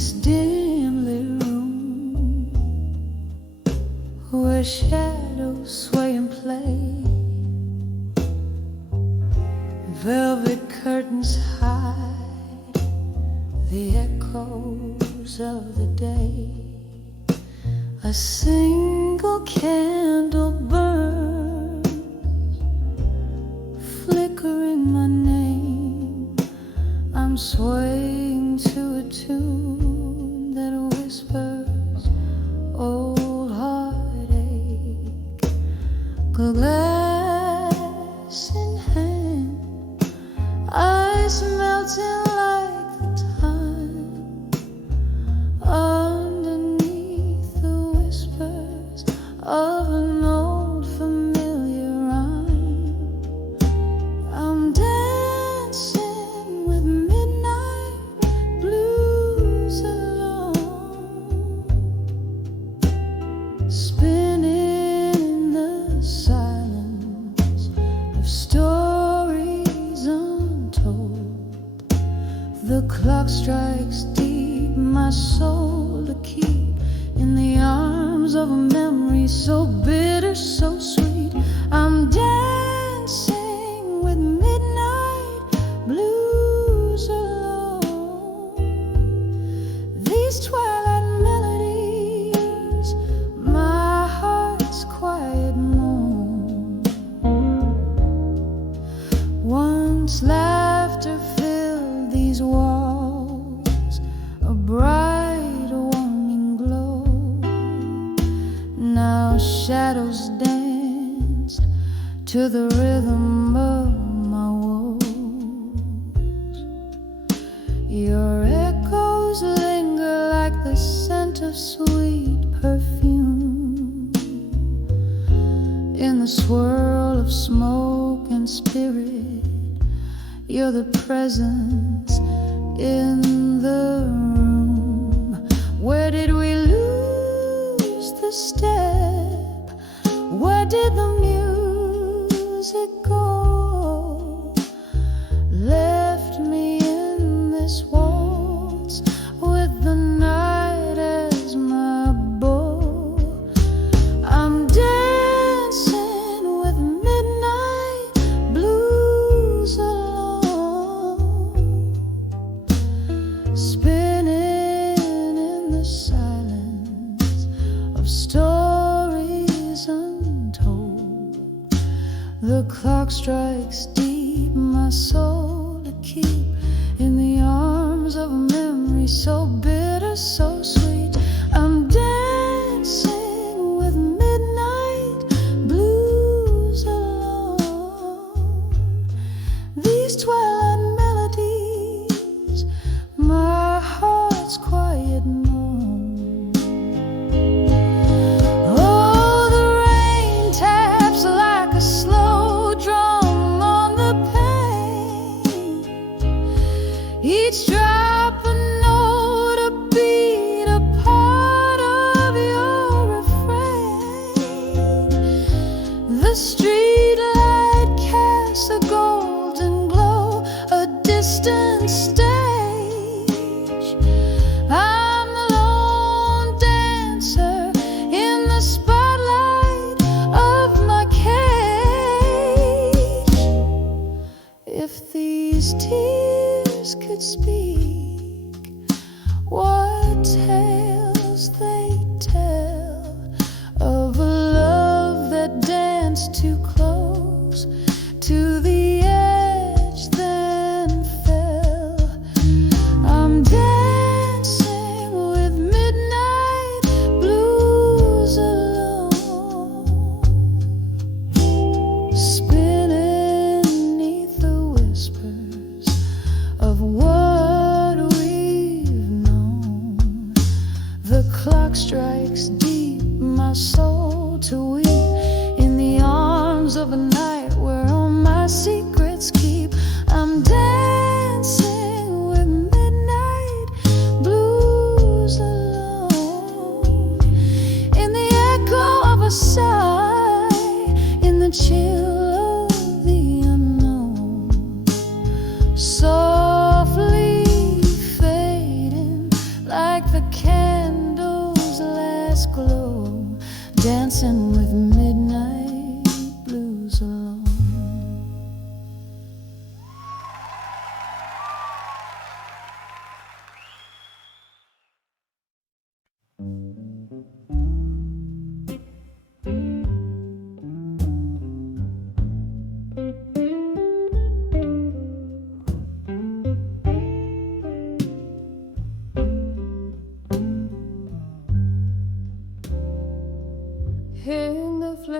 this dim lit room where shadows sway and play, velvet curtains hide the echoes of the day. A single candle burns, flickering my name. I'm swaying to a tune that whispers old heartache. Glass in hand, ice melting like the time, underneath the whispers of an old familiar rhyme. I'm dancing with midnight blues alone, spinning in the silence of stories untold. The clock strikes deep, my soul to keep in the arms of a memory so bitter, so sweet. I'm dancing with midnight blues alone. These twilight melodies, my heart's quiet moan. Once laughter filled these walls, a bright warming glow. Now shadows danced to the rhythm of my woes. Your echoes linger like the scent of sweet perfume in the swirl of smoke and spirit. You're the presence in the room. Where did we lose the step? Where did the music go? Left me in this waltz with the night as my bow. I'm dancing with midnight blues alone, spinning in the silence of stories untold. The clock strikes deep, my soul to keep in the arms of a memory so bitter, so sweet. I'm dancing with midnight blues alone. These twilight melodies, my heart's quiet moan. Oh, the rain taps like a slow drum on the pane. Each drop a note, a beat, a part of your refrain. The street light casts a golden glow, a distant stage. I'm the lone dancer in the spotlight of my cage. If these tears could speak, what tales they tell of a love that danced too close to the edge, then fell. I'm dancing with midnight blues alone, spinning beneath the whispers of what we've known. The clock strikes deep, my soul to weep in the arms of a night where all my secrets keep. I'm dancing with midnight blues alone, in the echo of a sigh, in the chill of the unknown. Softly fading like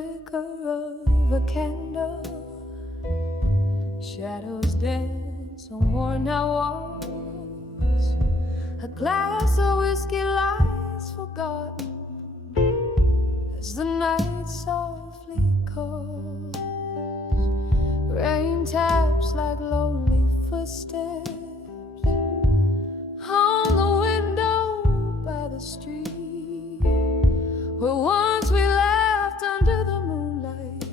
flicker of a candle. Shadows dance on worn out walls. A glass of whiskey lies forgotten as the night softly calls. Rain taps like lonely footsteps on the window by the street where once we laughed under the moonlight,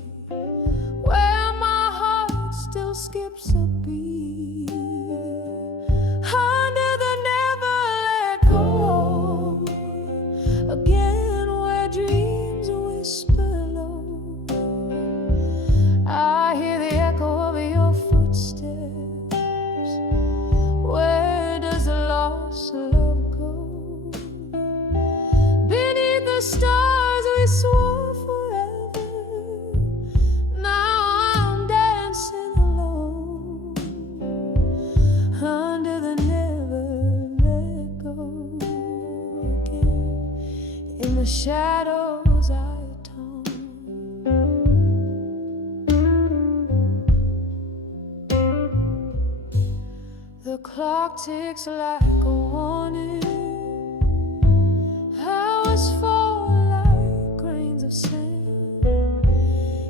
where my heart still skips a beat, under the never let go again, where dreams whisper low. I hear the echo of your footsteps. Where does the lost love go? Beneath the stars we swore forever, now I'm dancing alone under the never let go again. In the shadows I atone. The clock ticks like a warning. Hours fall like grains of sand.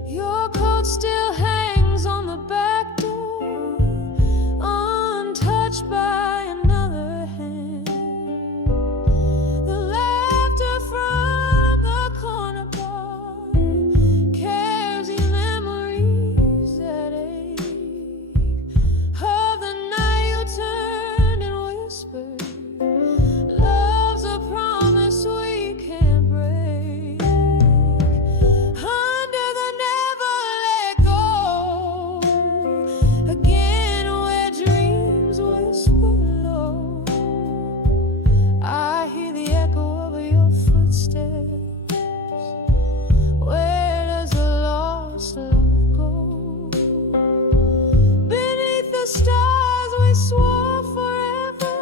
Your coat still hangs on the back door, untouched by another hand. The laughter from the corner bar carries you memories that ache of the night you turned and whispered. Love's a promise we can't break. Under the never let go again, where dreams whisper low. I hear the echo of your footsteps. Where does the lost love go? Beneath the stars we swore forever,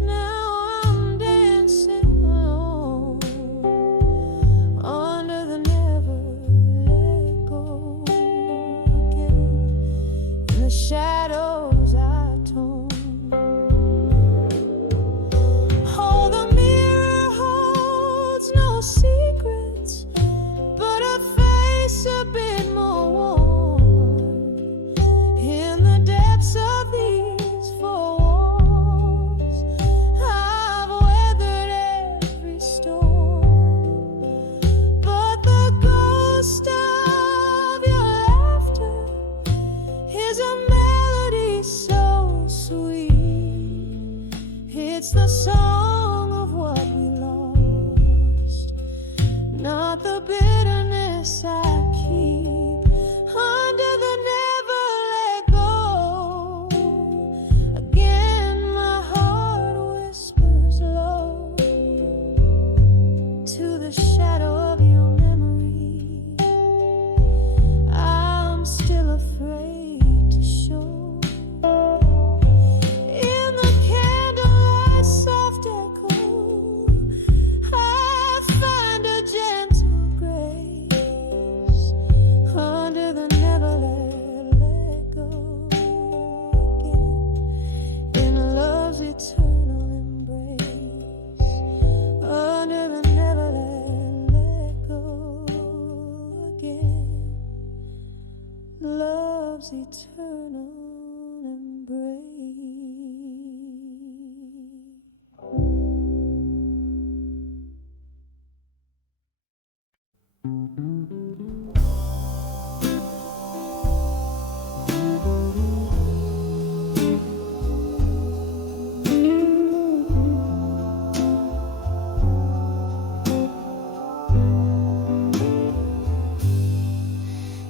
now I'm dancing alone under the never let go again. In the shadows I atone. Oh, the mirror holds no secrets, but a face a bit more worn. In the depths of these four walls, I've weathered every storm, but the ghost of your laughter is a melody so sweet. It's the song of what we lost, not the bitterness I keep. Under the never let go again, my heart whispers low to the shadow of your memory. I'm still afraid to show. In the candlelight soft echo, I find a gentle grace under the never let go again. In love's eternal embrace, under the never let go again. Love's eternal embrace.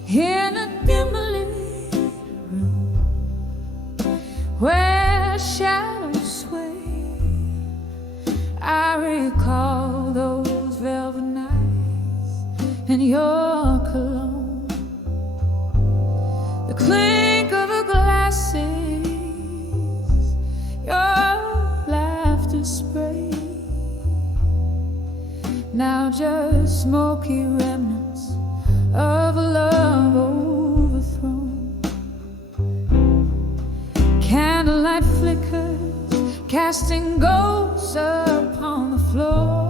In a dimly room where shadows sway, I recall those velvet nights and your cologne, the clink of the glasses, your laughter spray. Now just smoky remnants candlelight flickers, casting ghosts upon the floor.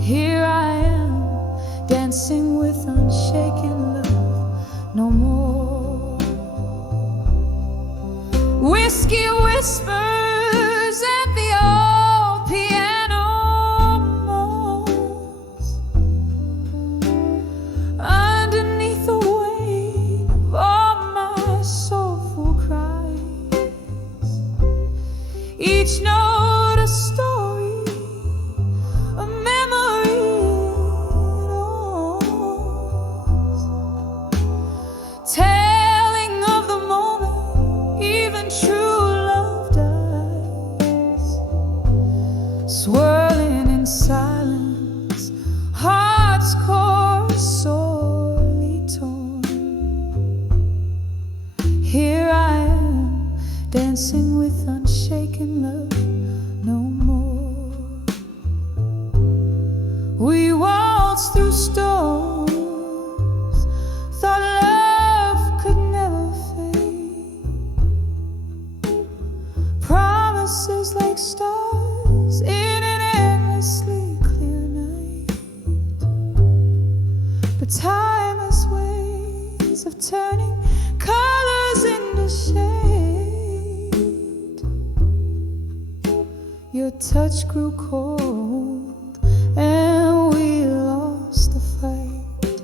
Here I am, dancing with unshaken love no more. Whiskey whispers and the old piano moans underneath the weight of all my soulful cries. Each note a story, a memory it owns, telling of the moment even true love dies. Swirling in silence, heart's core sorely torn. Here I am, dancing with unshaken love no more. We waltzed through storms, thought love could never fade. Promises like stars in an endlessly clear night. But time has ways of turning colors into shade. Your touch grew cold and we lost the fight.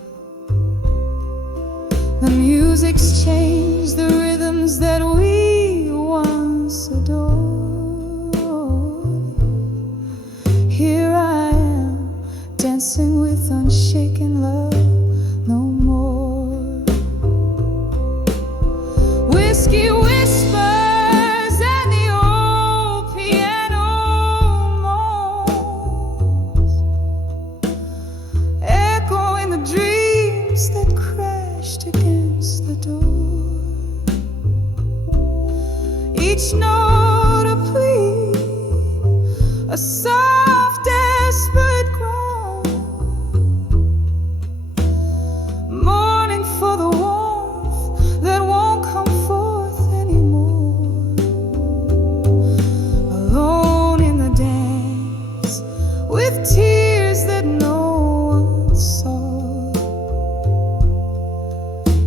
The music's changed the rhythms that we once adored. Here I am, dancing with unshaken love no more. Whiskey whispers and the old piano moans, echoing the dreams that crashed against the door. Each note a plea, a soft desperate groan, mourning for the warmth that won't come forth anymore. Alone in the dance, with tears that no one saw.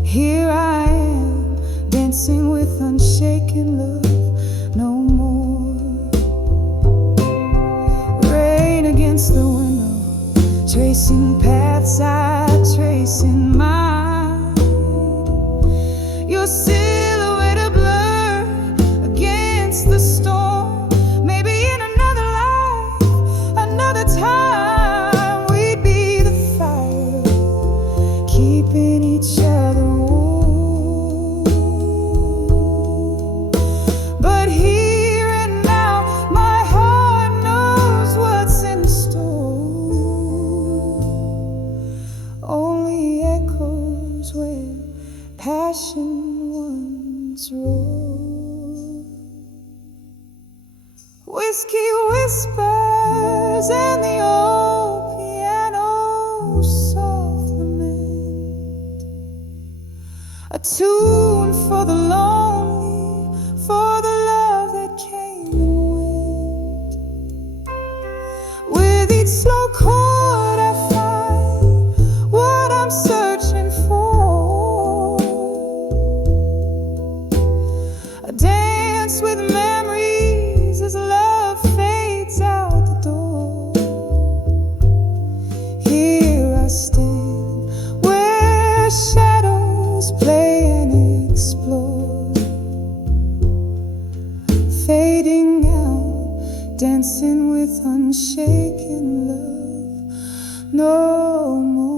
Here I am, dancing with unshaken love no more. Rain against the window, tracing paths I trace in mine. Your silhouette a blur against the storm. Maybe in another life, another time, we'd be the fire, keeping each other warm. But here and now, my heart knows what's in store. Only echoes where passion once roared. Whiskey whispers and the old piano soft lament, a tune for the lonely, for the love that came and went. With each slow chord I find what I'm searching for. A dance with memories as love fades out the door. Here I stand where shadows play and explore, fading out, dancing with unshaken love no more.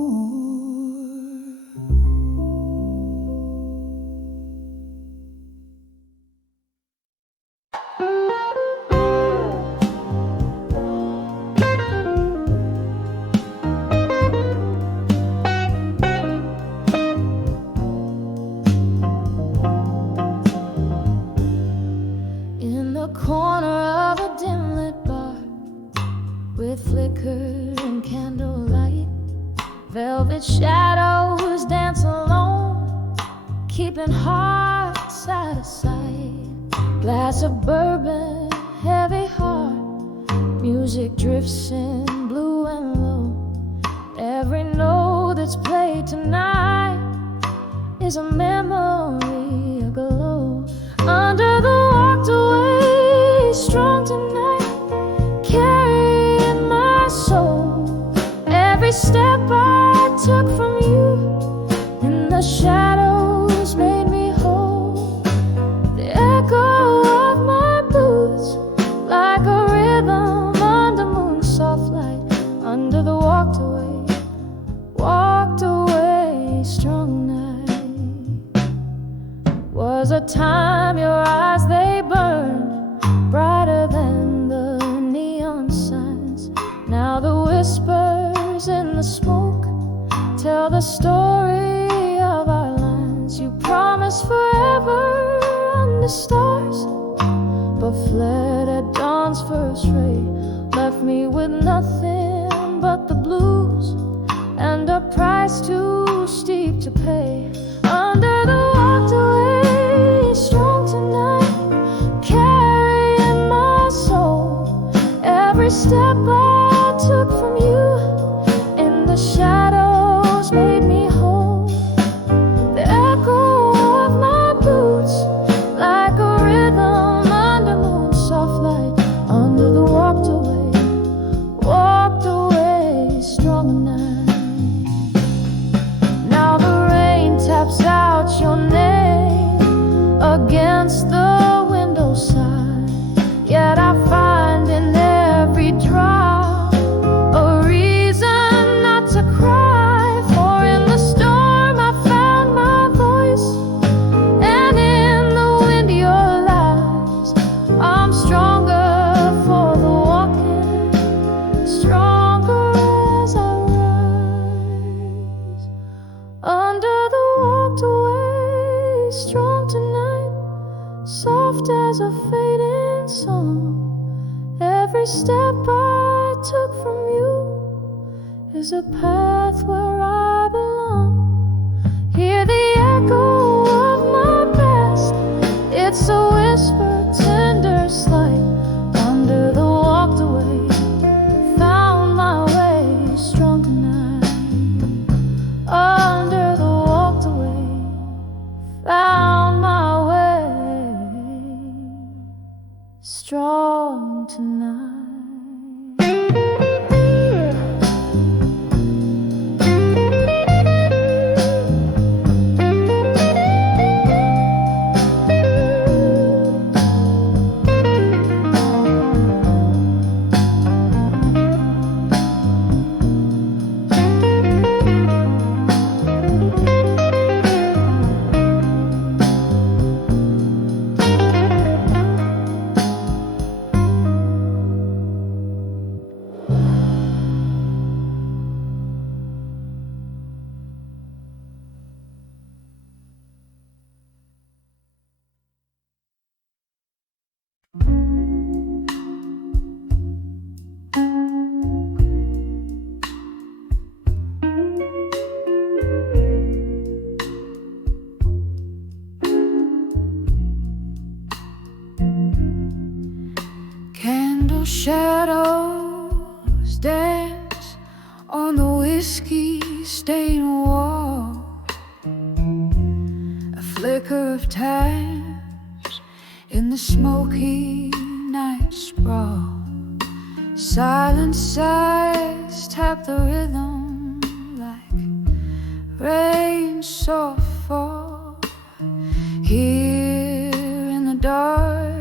In the corner of a dim lit bar, with flicker and candlelight, once out of sight. Glass of bourbon, heavy heart, music drifts in blue and low. Every note that's played tonight is a memory aglow. Under the walked away, strong tonight, carrying my soul. Every step I took from you in the shadows made me whole. The echo of my boots like a rhythm under moon soft light. Under the walked away, strong night. Was a time your eyes they burned brighter than the neon signs. Now the whispers in the smoke tell the story of our lines. You promised forever under stars, but fled at dawn's first ray. Left me with nothing but the blues and a price too steep to pay. Under the walked away, strong tonight, carrying my soul. Every step I took from you in the shadows made me whole. The echo of my boots like a rhythm under moon soft light. Under the walked away, strong night. Now the rain taps out your name against the window side. Yet I find in every drop a reason not to cry. For in the storm I found my voice, and in the wind your lies. I'm stronger for the walking, stronger as I rise. Under the walked away, strong tonight, soft as a fading song. Every step I took from you is a path where I belong. Hear the echo of my past, it's a whisper, tender, slight. Under the walked away, found my way, strong tonight. Under the walked away, found my way, strong tonight. Candle shadows dance on the whiskey stained wall. A flicker of times in the smoky night sprawl. Silent sighs tap the rhythm like rain soft fall. Here in the dark,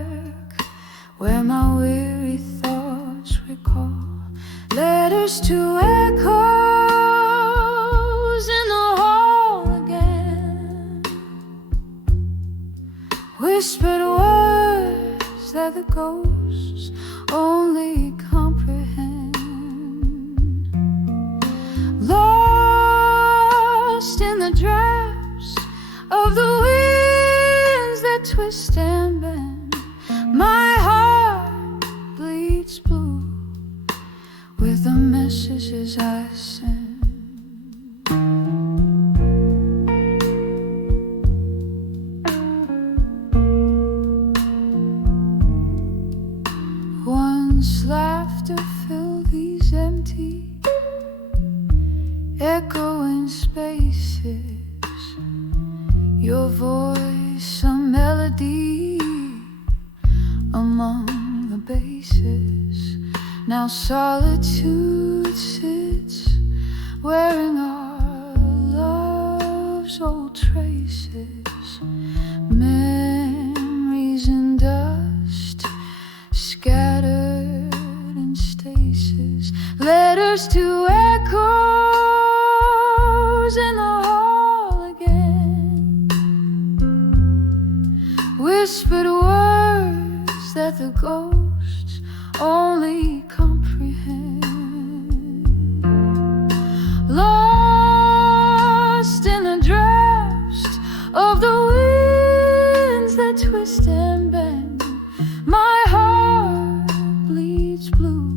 where my weary thoughts recall letters to echoes in the hall again. Whispered words that the ghosts only comprehend. Lost in the drafts of the winds that twist and bend, my heart bleeds blue with the messages I send. Now solitude sits wearing our love's old traces, memories in dust, scattered in stasis, letters to echoes in the hall again, whispered words that the ghosts only comprehend, lost in the drafts of the winds that twist and bend. My heart bleeds blue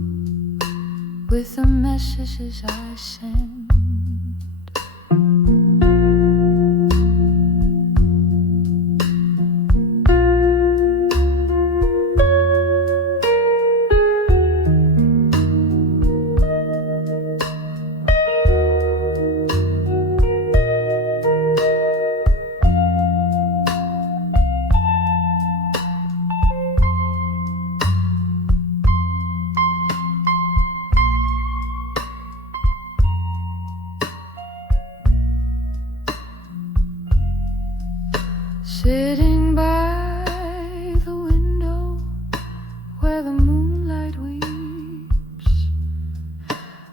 with the messages I send. Sitting by the window where the moonlight weeps,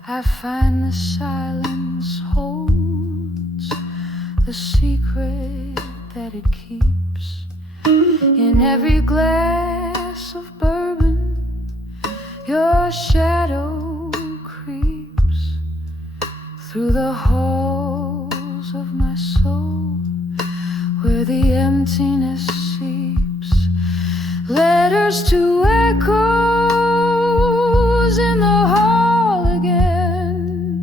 I find the silence holds the secret that it keeps. In every glass of bourbon, your shadow creeps through the halls of my soul, where the emptiness seeps. Letters to echoes in the hall again,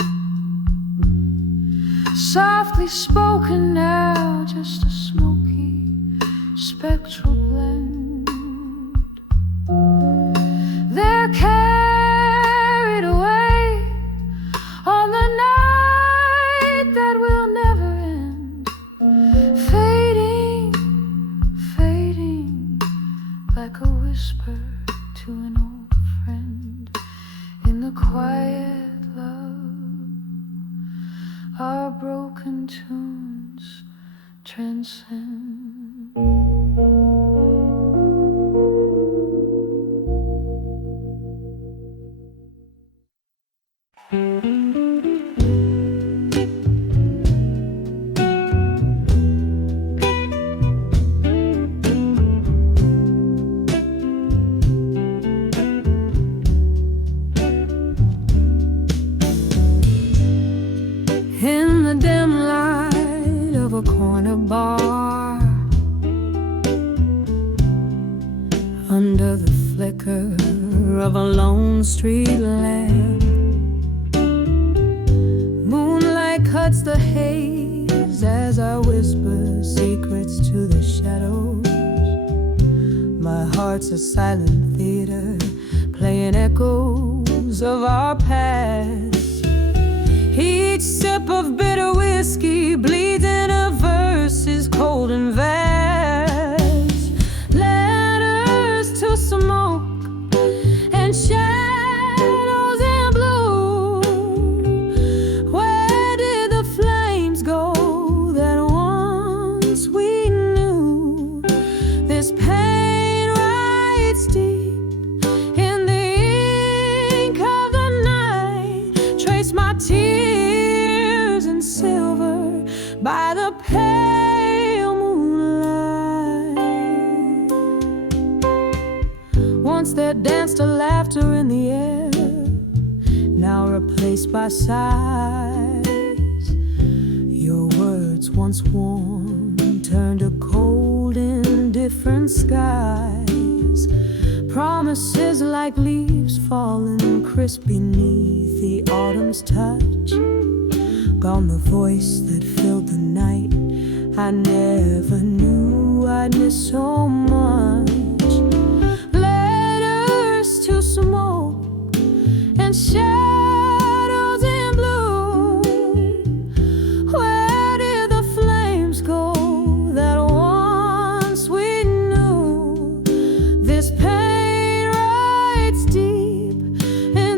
softly spoken now, just a smoky, spectral blend. They're carried away on the night that will never end, fading like a whisper to an old friend. In the quiet love, our broken tunes transcend. In the dim light of a corner bar, under the flicker of a lone street lamp, moonlight cuts the haze as I whisper secrets to the shadows. My heart's a silent theater, playing echoes of our past. Each sip of bitter whiskey bleeds in a verse's cold and vast. Letters to smoke and shadows in blue. Where did the flames go that once we knew? This pain writes deep in the ink of the night. Trace my tears silver by the pale moonlight. Once there danced a laughter in the air, now replaced by sighs. Your words once warm turned to cold in different skies. Promises like leaves falling crisp beneath the autumn's touch. Gone the voice that filled the night. I never knew I'd miss so much. Letters to smoke and shadows in blue. Where did the flames go that once we knew? This pain writes deep in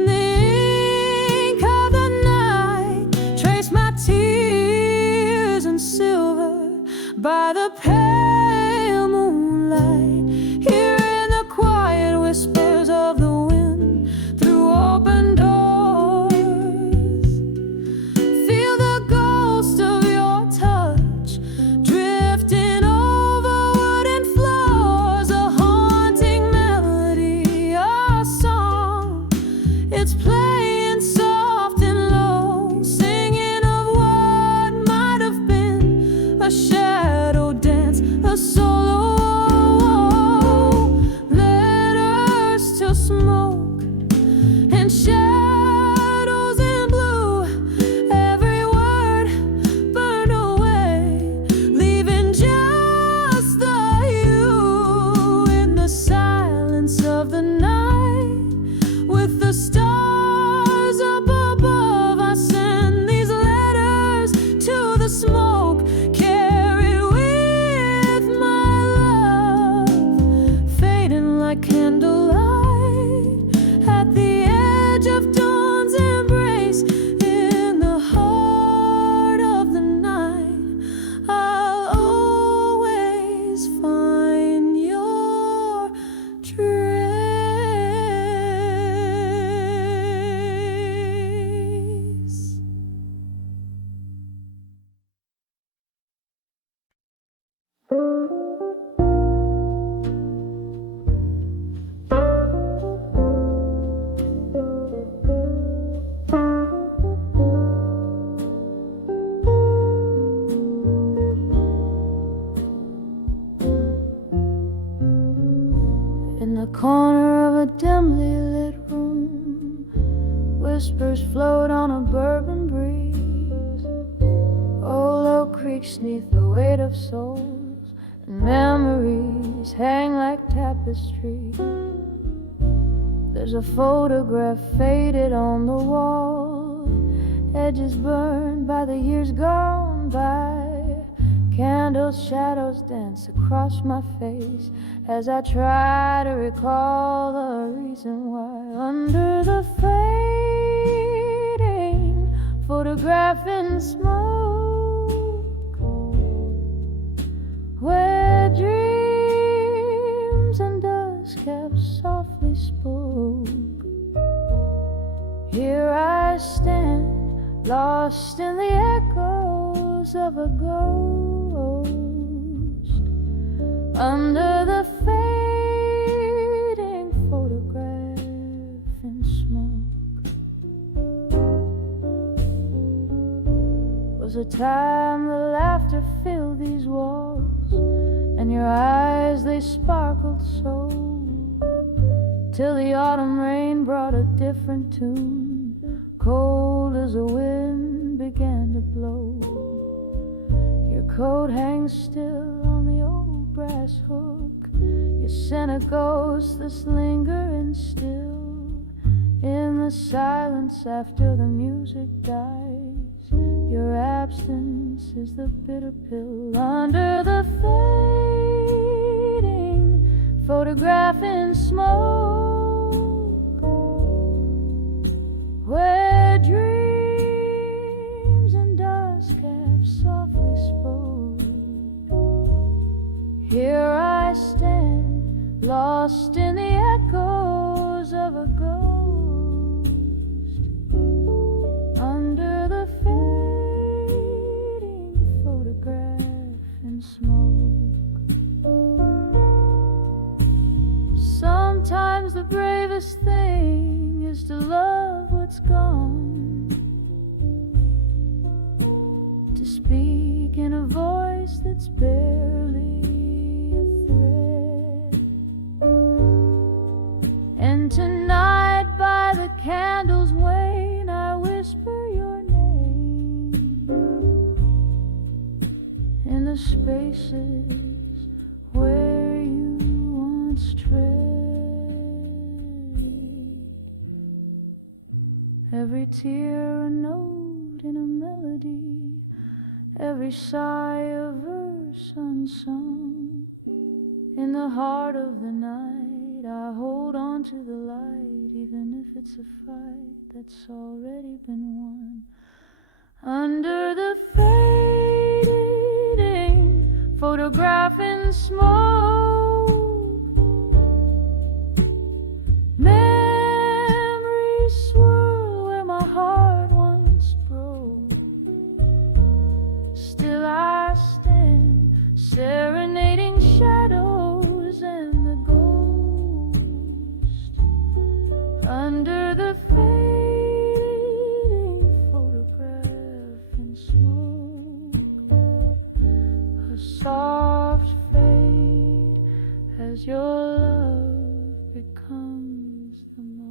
the corner of a dimly lit room, whispers float on a bourbon breeze. Old oak creaks neath the weight of souls, and memories hang like tapestry. There's a photograph faded on the wall, edges burned by the years gone by. Candles, shadows dance across my face as I try to recall the reason why. Under the fading photograph in smoke, where dreams and dust kept softly spoke. Here I stand, lost in the echoes of a ghost, under the fading photograph in smoke. Was a time the laughter filled these walls, and your eyes they sparkled so, till the autumn rain brought a different tune, cold as a wind began to blow. Your coat hangs still on the old brass hook, your scent a ghost that's lingering still in the silence after the music dies. Your absence is the bitter pill under the fading photograph in smoke, where dreams and dust kept softly spoke. Here I stand, lost in the echoes of a ghost, under the fading photograph in smoke. Sometimes the bravest thing is to love what's gone, to speak in a voice that's barely a thread. And tonight by the candle's wane I whisper your name in the spaces where you once tread. Every tear a note in a melody, every sigh a verse unsung. In the heart of the night I hold on to the light, even if it's a fight that's already been won. Under the fading photograph in smoke, memories swirl where my heart once broke. Still I stand, serenading shadows and the ghost, under the fading photograph in smoke. A soft fade as your love becomes the most.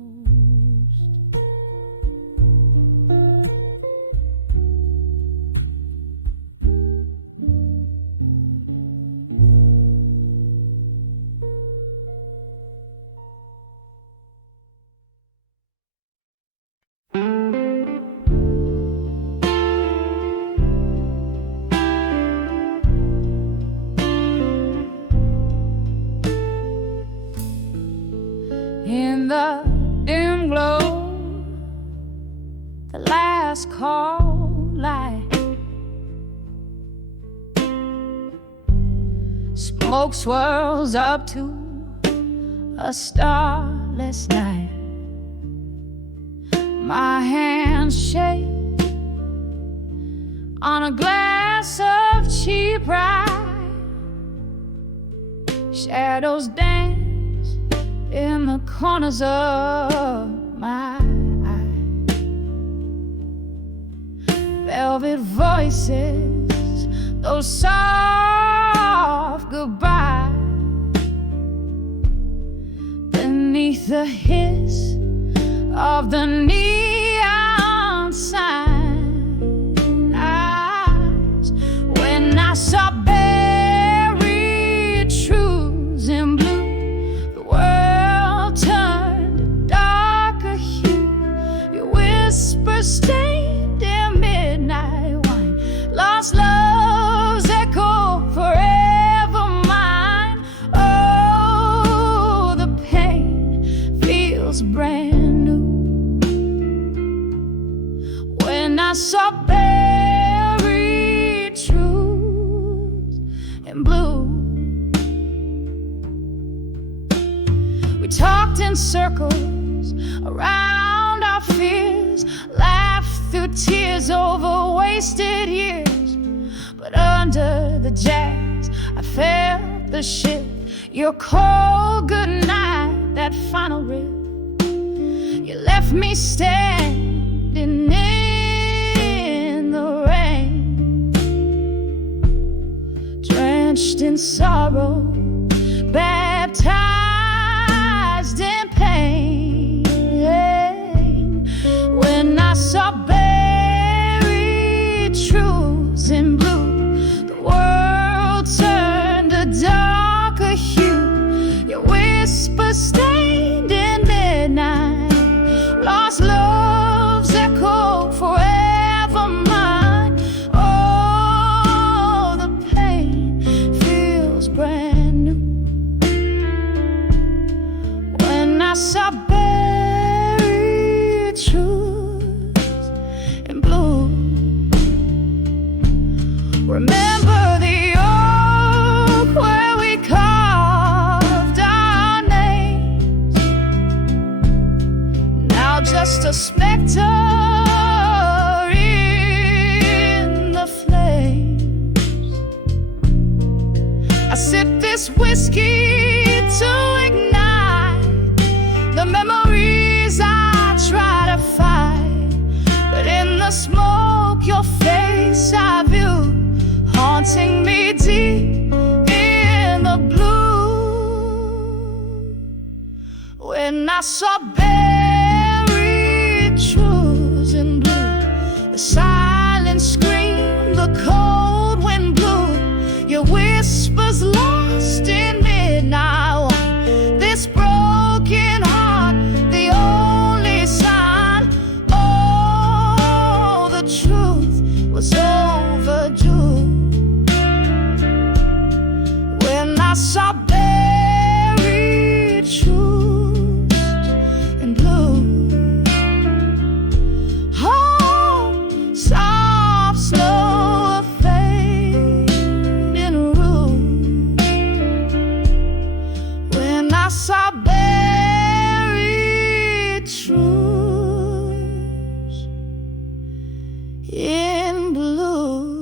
In the dim glow, the last call light, smoke swirls up to a starless night. My hands shake on a glass of cheap rye. Shadows dance in the corners of my eyes. Velvet voices, those soft goodbyes, beneath the hiss of the neon sign eyes, when I saw buried truths in blue, the world turned a darker hue. Your whispers stained in midnight wine, lost love's echo forever mine. Oh, the pain feels brand new when I saw buried truths in blue. We talked in circles around our fears, laughed through tears over wasted years. But under the jazz, I felt the shift. Your cold goodnight, that final rip. You left me standing in the rain, drenched in sorrow, baptized in pain. When I saw buried truths in blue, the world turned a darker hue. Your whisper stained in midnight, lost love's echo forever mine. Oh, the pain feels brand new when I saw buried truths in blue. Remember the oak where we carved our names, now just a specter in the flames. I sip this whiskey to ignite the memories I try to fight, but in the smoke your face I view, haunting me deep in the blue. When I saw buried truths in blue, the silent scream, the cold wind blew. Your whispers lost in midnight wine, this broken heart, the only sign. Oh, the truth was overdue when I saw buried truths in blue. Oh, soft, slow, fading room when I saw buried truths in blue.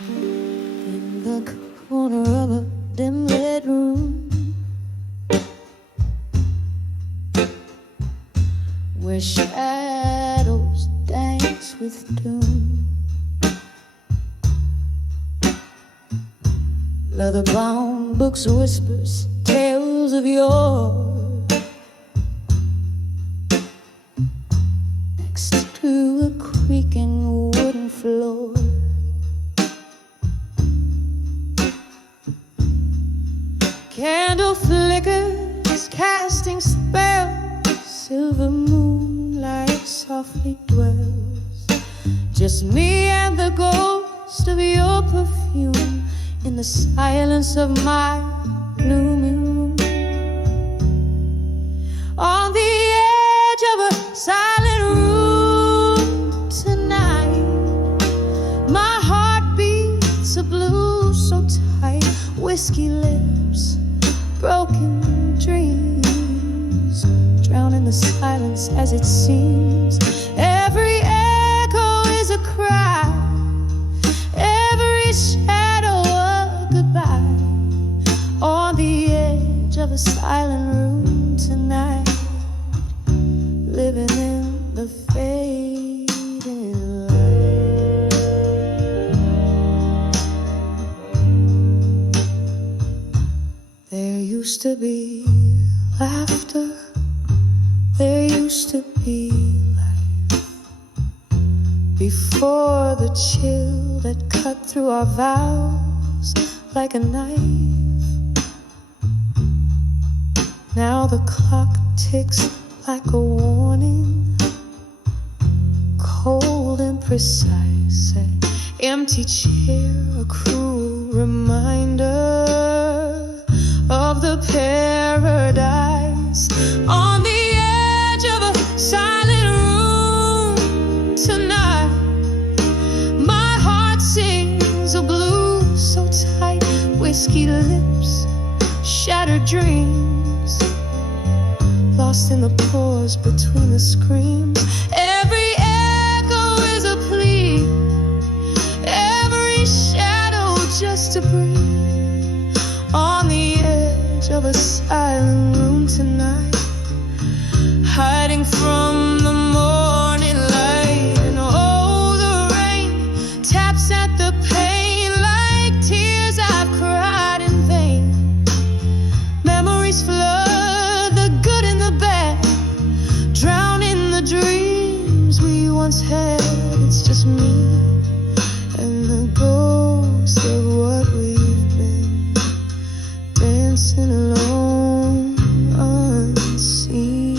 In the corner of a dim lit room, where shadows dance with doom, leather-bound books, whispers, tales of yore, next to a creaking wooden floor. Candle flickers, casting spells, silver moonlight softly dwells. Just me and the ghost of your perfume in the silence of my gloomy room. On the edge of a silent room tonight, my heart beats a blue so tight. Whiskey lips, broken dreams, drown in the silence as it seems. Every echo is a cry, every shadow a goodbye. On the edge of a silent room tonight, living in the fade. used to be like before the chill that cut through our vows like a knife. Now the clock ticks like a warning, cold and precise. An empty chair, a cruel reminder of the paradise on the edge of a silent room tonight. My heart sings a blues so tight, whiskey lips, shattered dreams, lost in the pause between the screams. Every echo is a plea, every shadow just to breathe on the edge of a silent room tonight, hiding from the morning light. And oh, the rain taps at the pain like tears I've cried in vain. Memories flood the good and the bad, drown in the dreams we once had. It's just me and the ghost of what we've been, dancing alone, unseen,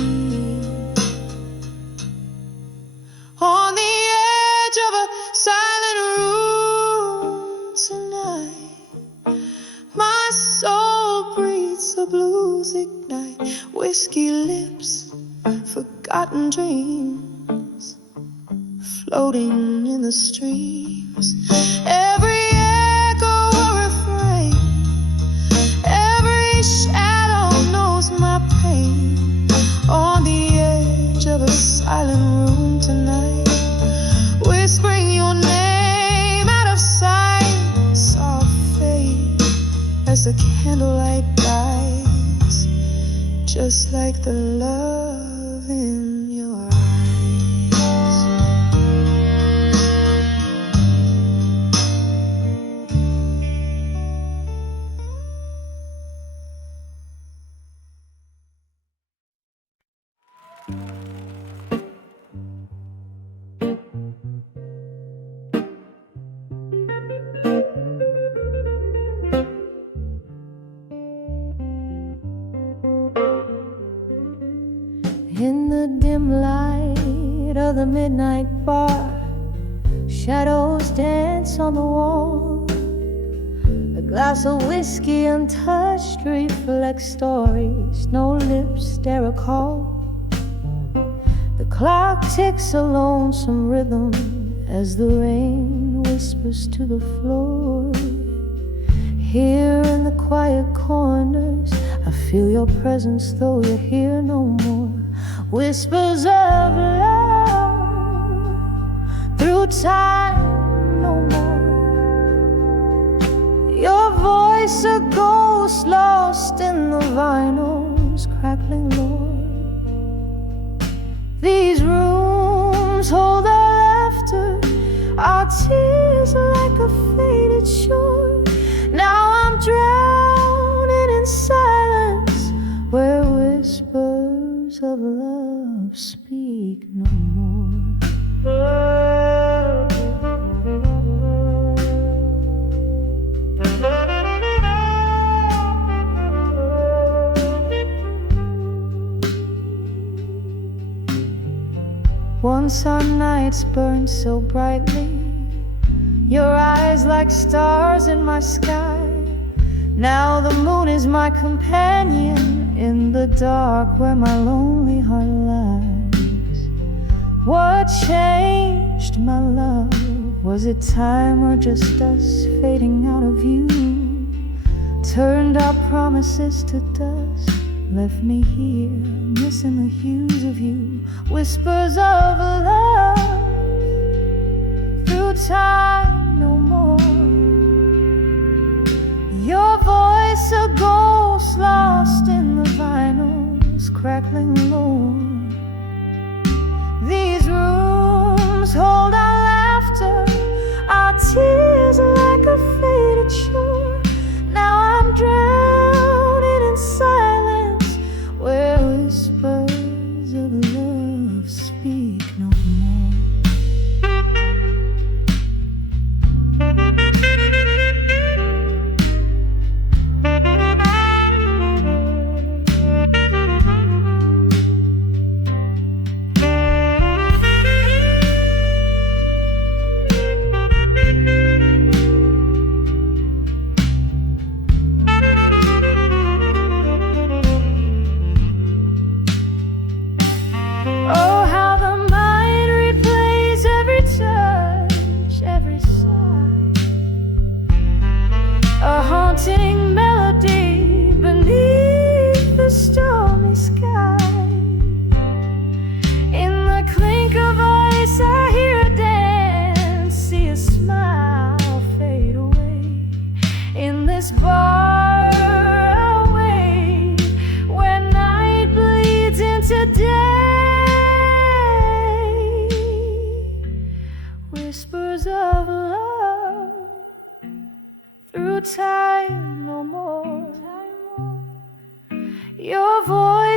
on the edge of a silent room tonight. My soul breathes, the blues ignite, whiskey lips, forgotten dreams, floating in the streams. Every echo a refrain, every shadow knows my pain, on the edge of a silent room tonight, whispering your name out of sight. Soft fade as the candlelight dies, just like the love in your eyes. In the dim light of the midnight bar, shadows dance on the wall. A glass of whiskey untouched reflects stories no lips dare recall. The clock ticks a lonesome rhythm as the rain whispers to the floor. Here in the quiet corners, I feel your presence though you're here no more. Whispers of love through time no more. Your voice a ghost lost in the vinyl's crackling lore. These rooms hold our laughter, our tears like a faded shore. Now I'm drowning in silence where whispers of love speak no more. Once our nights burned so brightly, your eyes like stars in my sky. Now the moon is my companion in the dark where my lonely heart lies. What changed, my love? Was it time or just us fading out of view? Turned our promises to dust, left me here, missing the hues of you. Whispers of love through time no more. Your voice a ghost lost in the vinyl's crackling lore. These rooms hold our laughter, our tears like a faded shore. Now I'm drowning in silence where whispers of love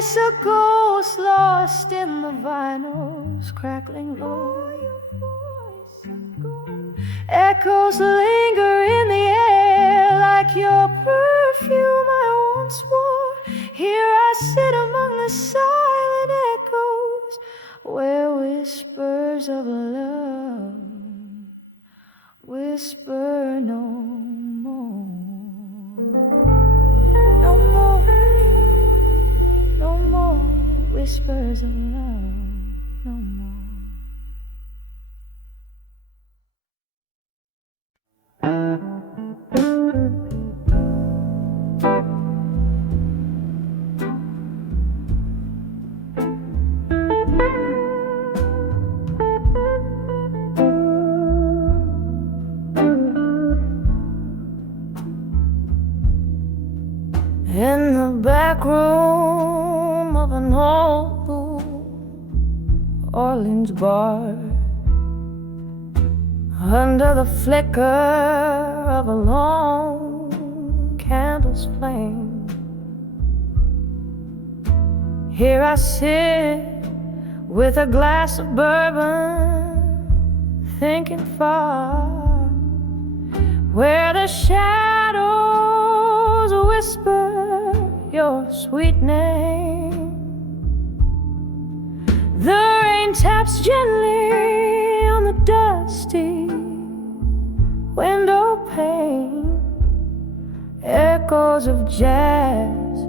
voice a ghost lost in the vinyl's crackling low. Echoes linger in the air like your perfume I once wore. Here I sit among the silent echoes where whispers of love whisper no more. No more, no more whispers of love, no more. In the back room of an old New Orleans bar, under the flicker of a lone candle's flame, here I sit with a glass of bourbon, thinking far, where the shadows whisper your sweet name. The rain taps gently on the dusty window pane. Echoes of jazz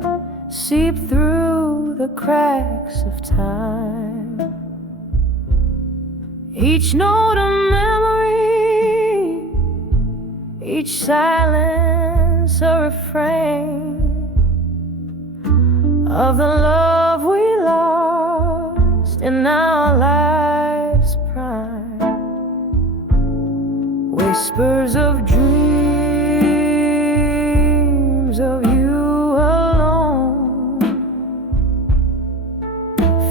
seep through the cracks of time. Each note a memory, each silence a refrain of the love we lost in our lives' prime. Whispers of dreams of you alone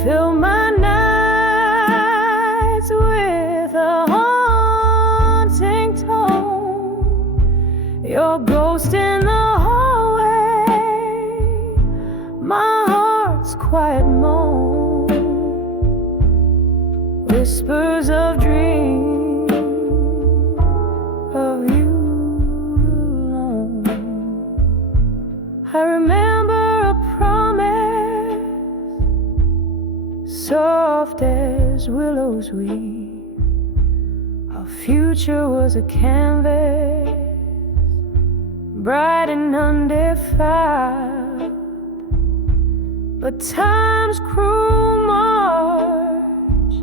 fill my nights with a haunting tone. Your ghost in the hallway, my heart's quiet moan. Whispers of dreams of you alone. I remember a promise, soft as willows weave. Our future was a canvas, bright and undefiled. But time's cruel march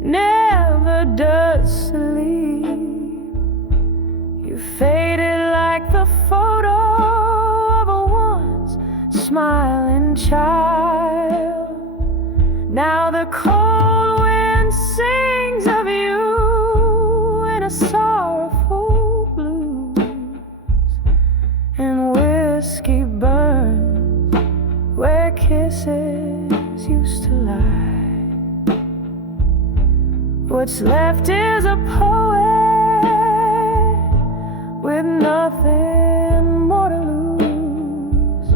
never does sleep. You faded like the photo of a once smiling child. Now the cold wind sings of you in a sorrowful blues, and whiskey burns where kisses used to lie. What's left is a poet with nothing more to lose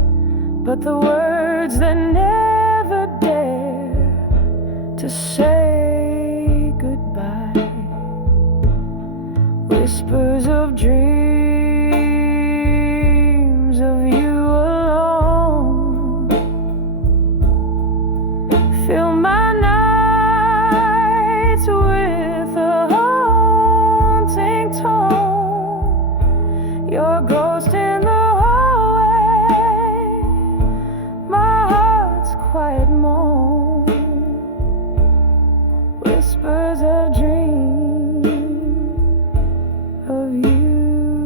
but the words that never dare to say goodbye. Whispers of dreams of you alone fill my nights with a haunting tone. Your ghost in the hallway, my heart's quiet moan. Whispers of dreams of you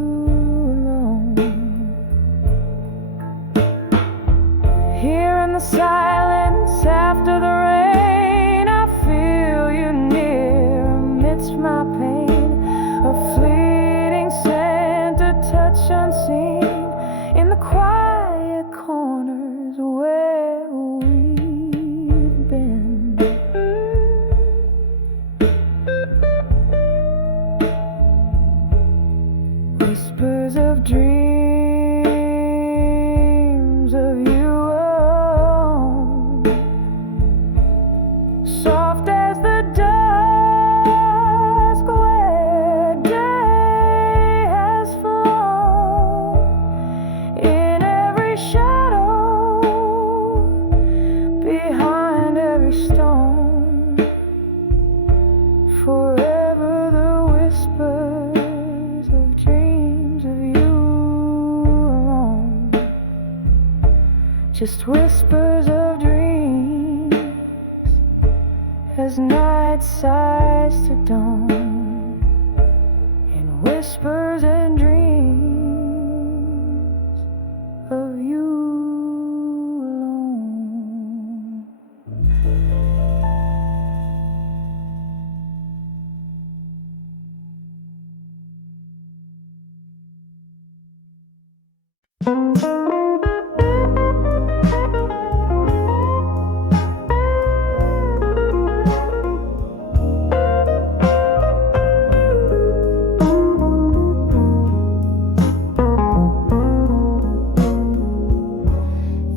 soft as the dusk where day has flown, in every shadow, behind every stone, forever the whispers of dreams of you alone, just whispers of dreams as night sighs to dawn, in whispers and dreams of you alone.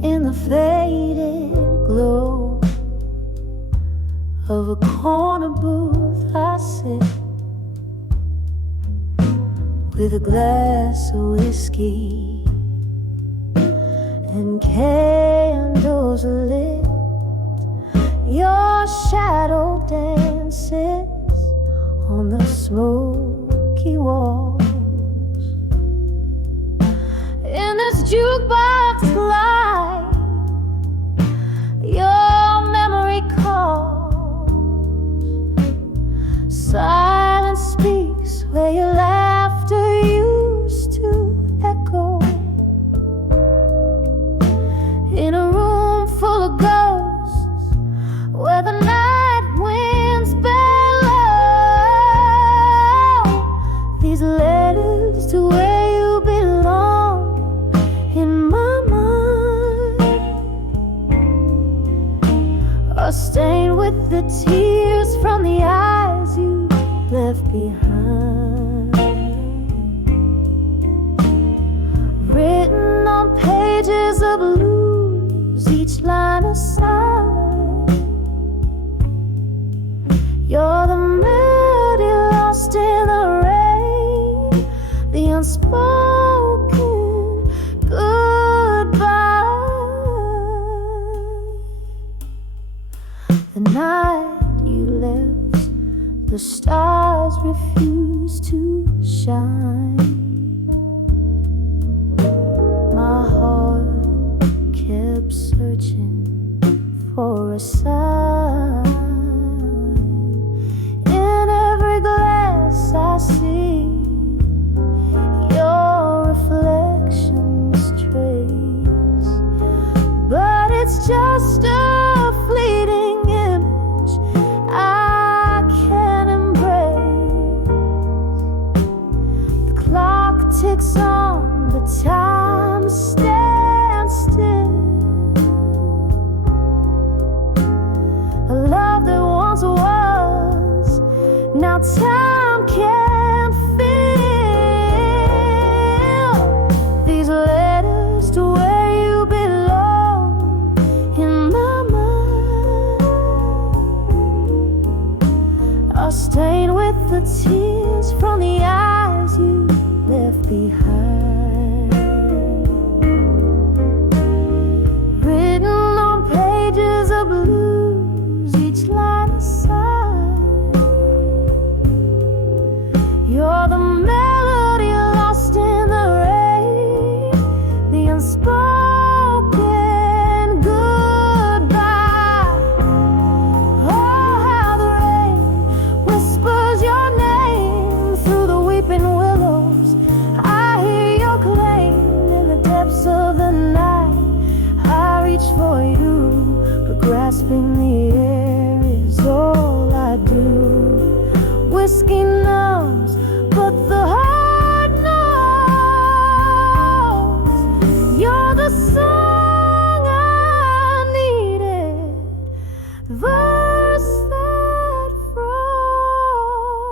In the faded glow of a corner booth, I sit with a glass of whiskey and candles lit. Your shadow dances on the smoky walls. In this jukebox light, your memory calls. Silence speaks where your laughter used to echo. In a room full of ghosts, where the night winds bellow, these letters to where you belong in my mind are stained with the tears from the eyes you left behind, written on pages of blues, each line a sigh. You're the melody lost in the rain, the unspoken goodbye. The night you left, the stars refused to shine. My heart kept searching for a sign. In every glass I see your reflection's trace, but it's just a fleeting image I can't embrace. The clock ticks on, the time stands still. A love that once was, now time can't fill. These letters to where you belong in my mind are stained with the tears from the eyes you left behind, written on pages of blues, each line a sigh. You're the melody lost in the rain, the unspoken goodbye. Oh, how the rain whispers your name through the weeping willows. I hear your claim in the depths of the night. I reach for you, but grasping the air is all I do. Whiskey numbs, but the heart knows. You're the song I needed, the verse that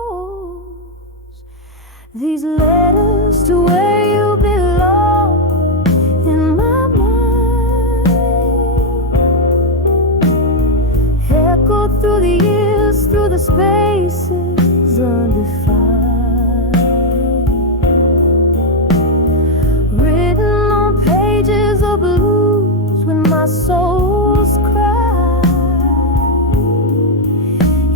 froze. These letters to where you belong in my mind echo through the years, through the spaces undefined, written on pages of blues when my soul's cry.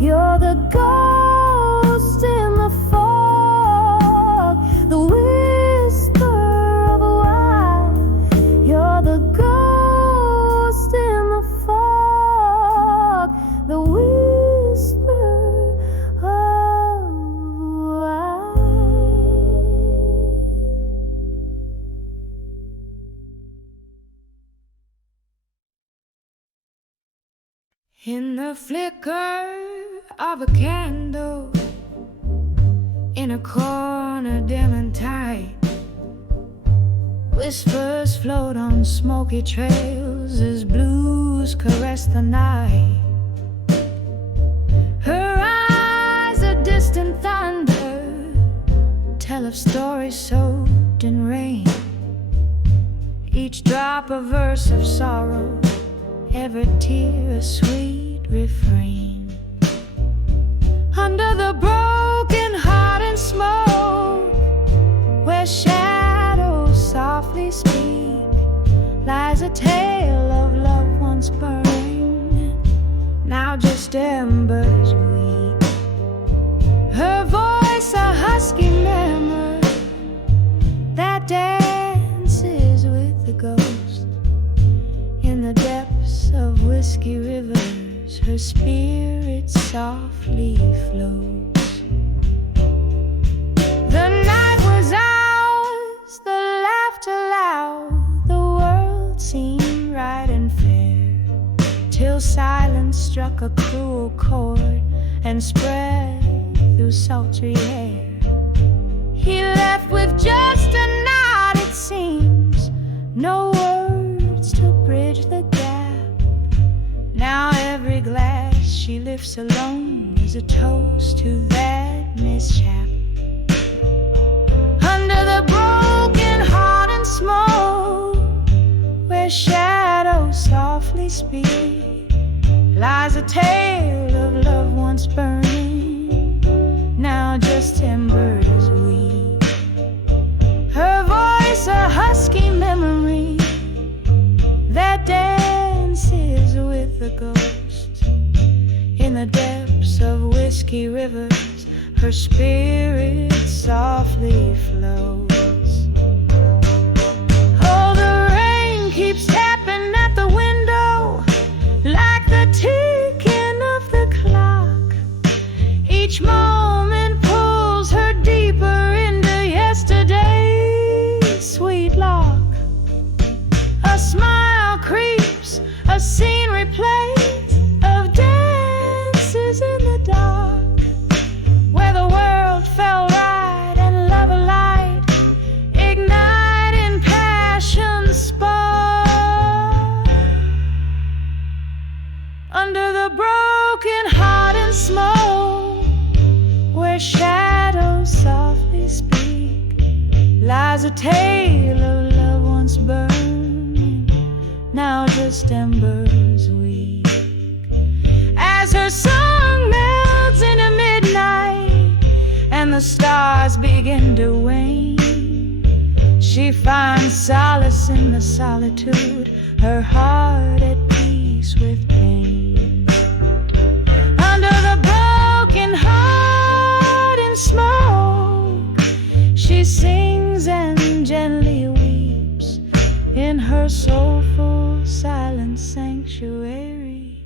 You're the ghost in the fog, the whisper of a while. You're the ghost in the fog, the whisper of a while. In the flicker of a candle, in a corner dim and tight, whispers float on smoky trails as blues caress the night. Her eyes are distant thunder, tell of stories soaked in rain, each drop a verse of sorrow, every tear a sweet refrain. Under the broken heart and smoke, where shadows softly speak, lies a tale of love once burning, now just embers weak. Her voice a husky memory that dances with the ghost. In the depths of whiskey rivers, her spirit softly flows. The night was ours, the laughter loud, the world seemed right and fair, till silence struck a cruel chord and spread through sultry air. He left with just a nod, it seems, no words to bridge the gap. Now every glass she lifts alone is a toast to that mishap. Under the broken heart and smoke, where shadows softly speak, lies a tale of love once burning, now just embers weak. Her voice a husky memory that dances with the ghost. In the depths of whiskey rivers, her spirit softly flows. Oh, the rain keeps tapping at the window like the ticking of the clock. Each moment pulls her deeper into yesterday's sweet lock. A smile creeps, a scene replays of dances in the dark, where the world fell right and love alight, igniting passion's spark. Under the broken heart and smoke, where shadows softly speak, lies a tale of love once burning, now just embers weak. As her song melts into midnight and the stars begin to wane, she finds solace in the solitude, her heart at peace with pain. Under the broken heart and smoke, she sings and gently weeps in her soulful silent sanctuary,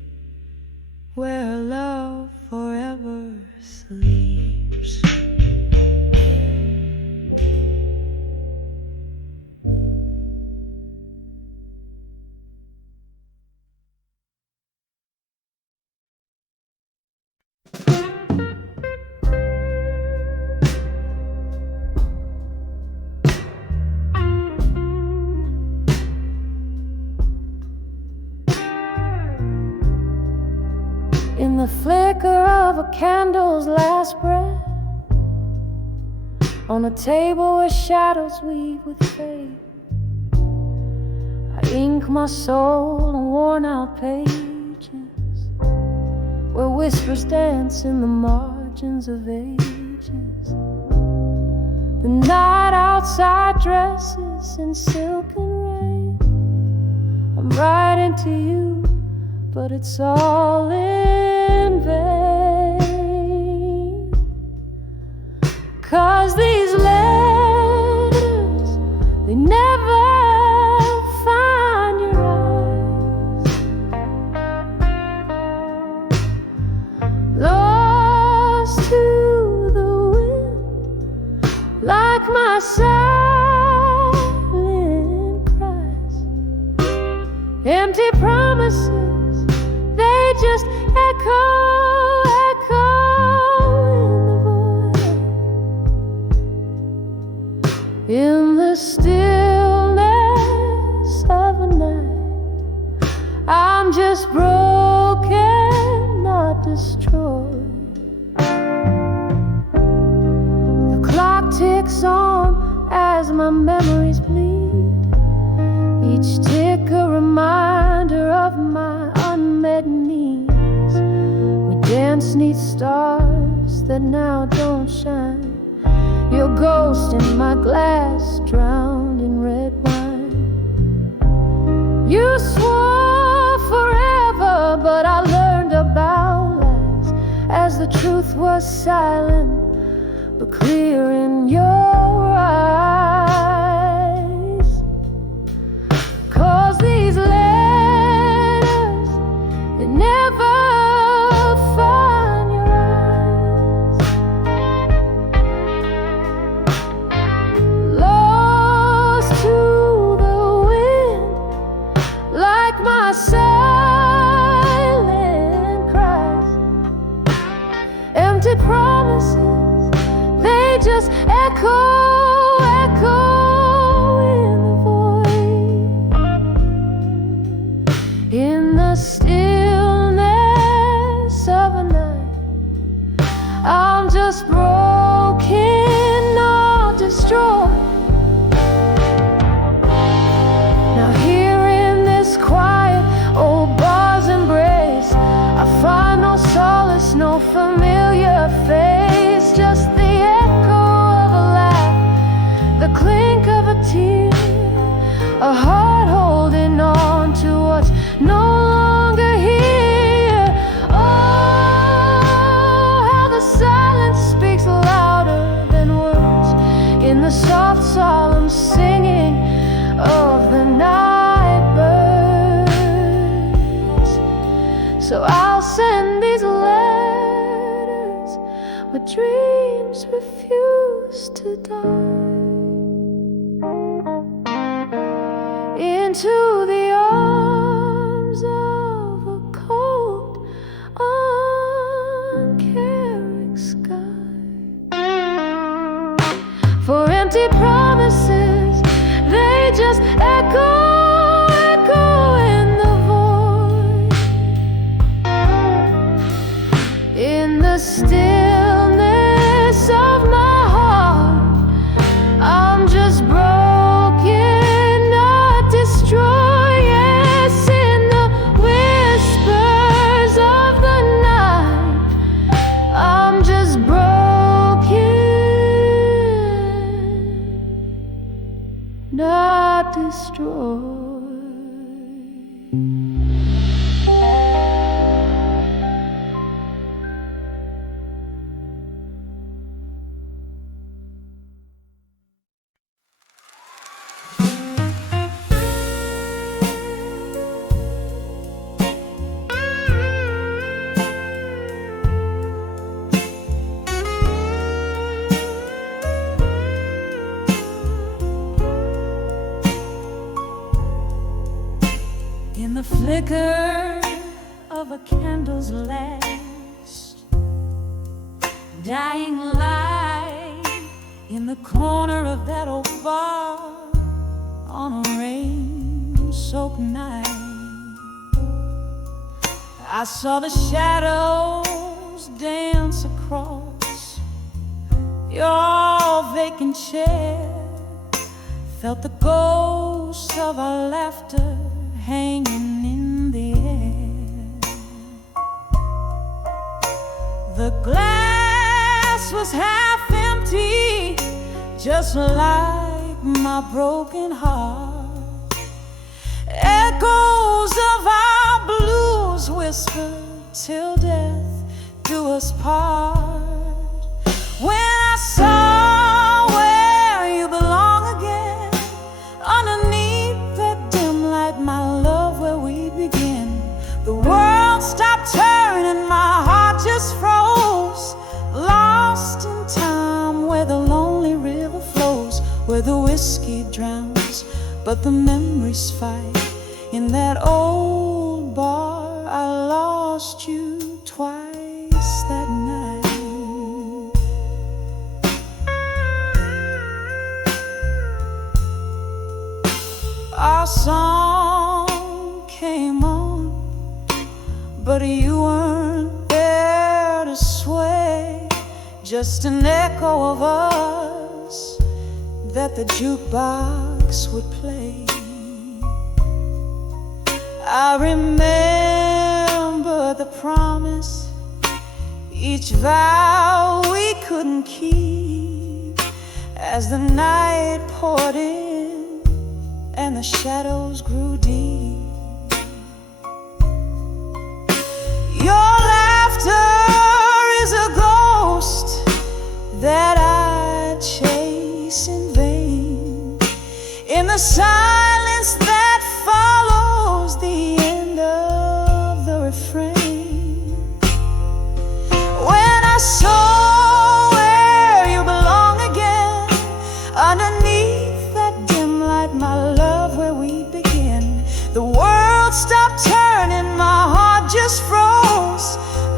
where love forever sleeps. In the flicker of a candle's last breath, on a table where shadows weave with fate, I ink my soul on worn out pages whispers dance in the margins of ages. The night outside dresses in silk and rain. I'm writing to you, but it's all in vain. 'Cause these letters, they never find your eyes. Lost to the wind, like my silent cries. Empty promises, they just echo, echo in the stillness of a night. I'm just broken, not destroyed. The clock ticks on as my memories bleed, each tick a reminder of my unmet needs. We dance 'neath stars that now don't shine. Your ghost in my glass, drowned in red wine. You swore forever, but I learned about lies as the truth was silent, but clear in your eyes. 'Cause these letters, they never find your eyes. Lost to the wind, like my silent cries. Empty promises, they just echo, echo in the void. In the stillness of a night, I'm just broken, not destroyed. Now here in this quiet old bar's embrace, I find no solace, no familiar face, just the echo of a laugh, the clink of a tear, a heart holding on to what's no longer here. Oh, how the silence speaks louder than words in the soft, solemn singing of the night birds. So I'll send these letters, but dreams refuse to die, into the arms of a cold, uncaring sky. For empty promises, they just echo, echo in the void. In the stillness of my heart, I'm just broken, not destroyed. Yes, in the whispers of the night, I'm just broken, not destroyed. In the flicker of a candle's last dying light, in the corner of that old bar on a rain-soaked night, I saw the shadows dance across your vacant chair, felt the ghost of our laughter hanging in the air. The glass was half empty, just like my broken heart. Echoes of our blues whispered till death do us part. When I saw where you belong again, underneath that dim light, my love, where we begin, the world stopped turning, my heart just froze, lost in time where the lonely river flows, where the whiskey drowns but the memories fight. In that old bar I lost you twice that night. Our song came on, but you weren't there to sway, just an echo of us that the jukebox would play. I remember the promise, each vow we couldn't keep, as the night poured in and the shadows grew deep. Your laughter is a ghost that I chase in vain, in the silence that follows the end of the refrain. When I saw where you belong again, underneath that dim light, my love, where we begin, the world stopped turning, my heart just froze,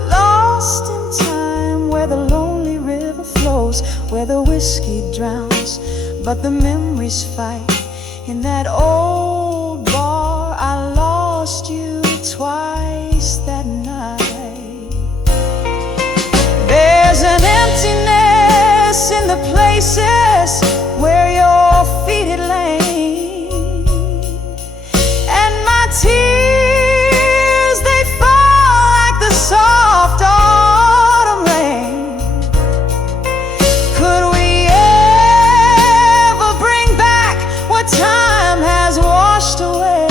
lost in time where the lonely river flows, where the whiskey drowns but the memories fight. In that old bar I lost you twice that night. There's an emptiness in the places where your feet had lain, and my tears, they fall like the soft autumn rain. Could we ever bring back what time has washed away?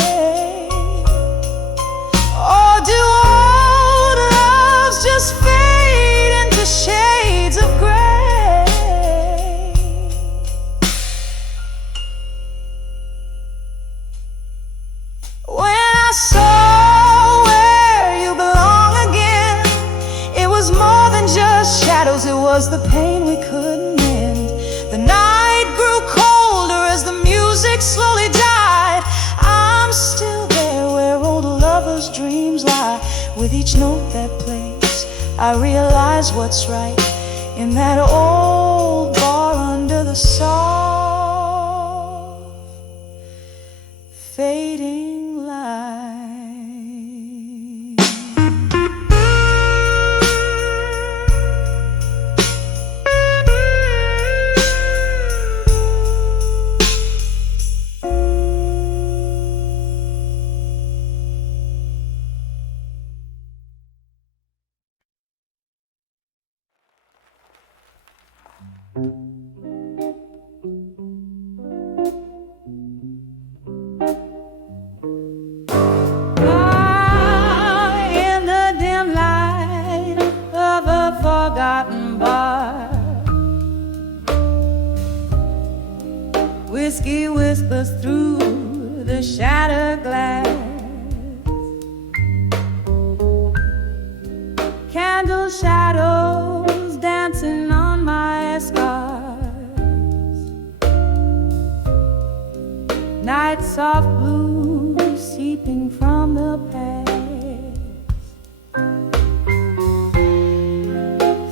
Or do old loves just fade into shades of gray? When I saw where you belong again, it was more than just shadows, it was the pain we couldn't mend. The night grew colder as the music slowly died. I'm still there where old lovers' dreams lie. With each note that plays, I realize what's right. In that old bar under the soft fading light. In the dim light of a forgotten bar, whiskey whispers through the shattered glass. Candle shadows dancing on my scars. Night soft blue seeping from the past.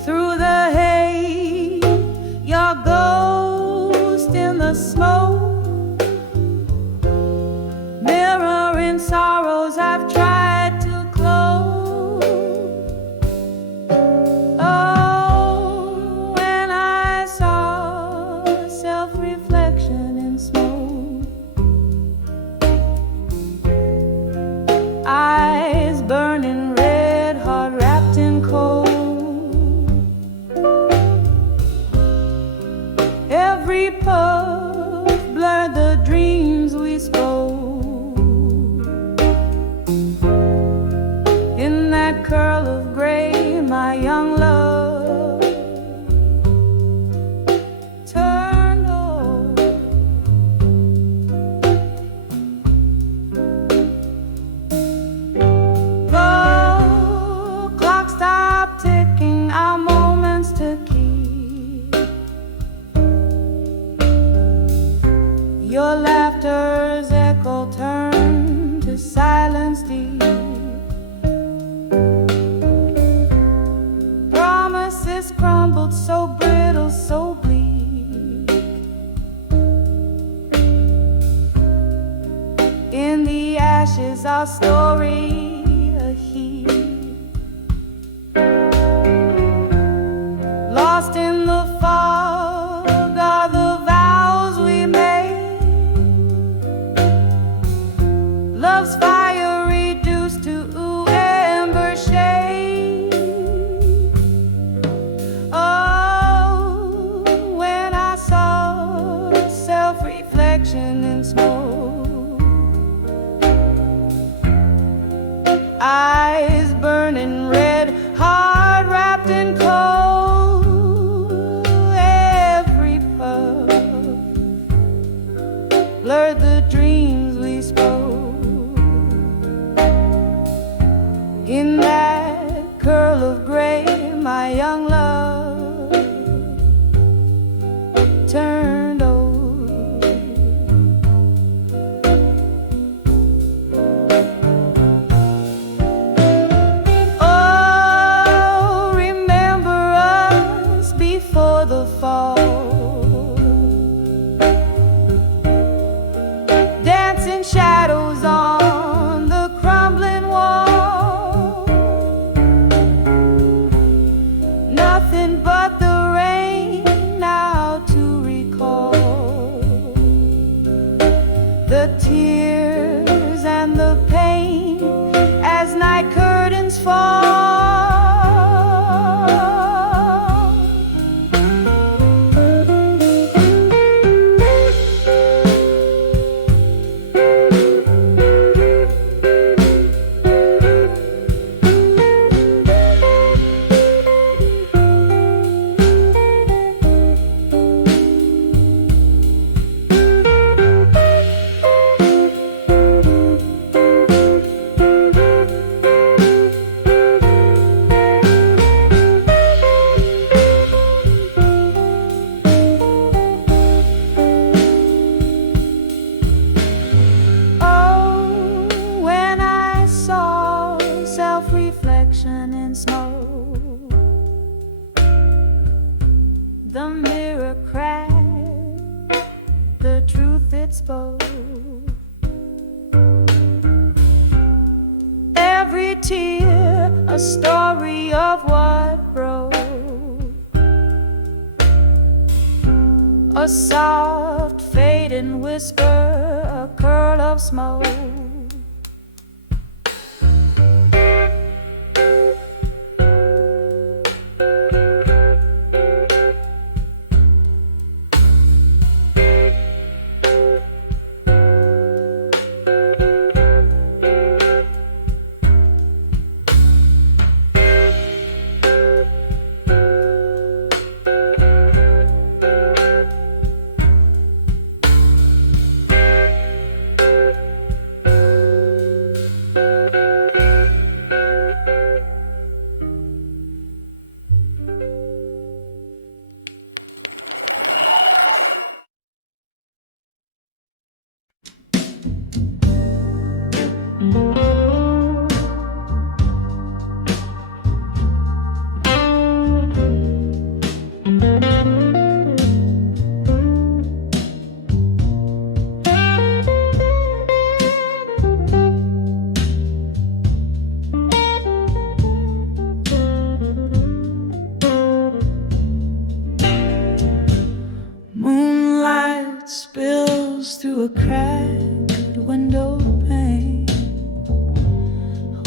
Through the haze, your ghost in the smoke, mirroring sorrows I've tried to close. Oh, when I saw self-reflection in smoke, my young love turned old. The clock stopped ticking, our moments to keep. Your laughter's echo turned to silence deep. Promises crumbled, so brittle, so bleak. In the ashes, our story a heap. Lost in the fog are the vows we made. Love's fire reduced to ember shade. Oh, when I saw self-reflection in smoke, eyes burning red, heart wrapped in cold. Every puff blurred the dreams we spoke. In that curl of gray, my young love turned old. Oh, remember us before the fall, dancing shadows on the crumbling wall. Nothing but the rain now to recall the tears and the pain as night curtains fall. Self-reflection in smoke, the mirror cracked, the truth it spoke. Every tear a story of what broke, a soft fading whisper, a curl of smoke. Through a cracked window pane,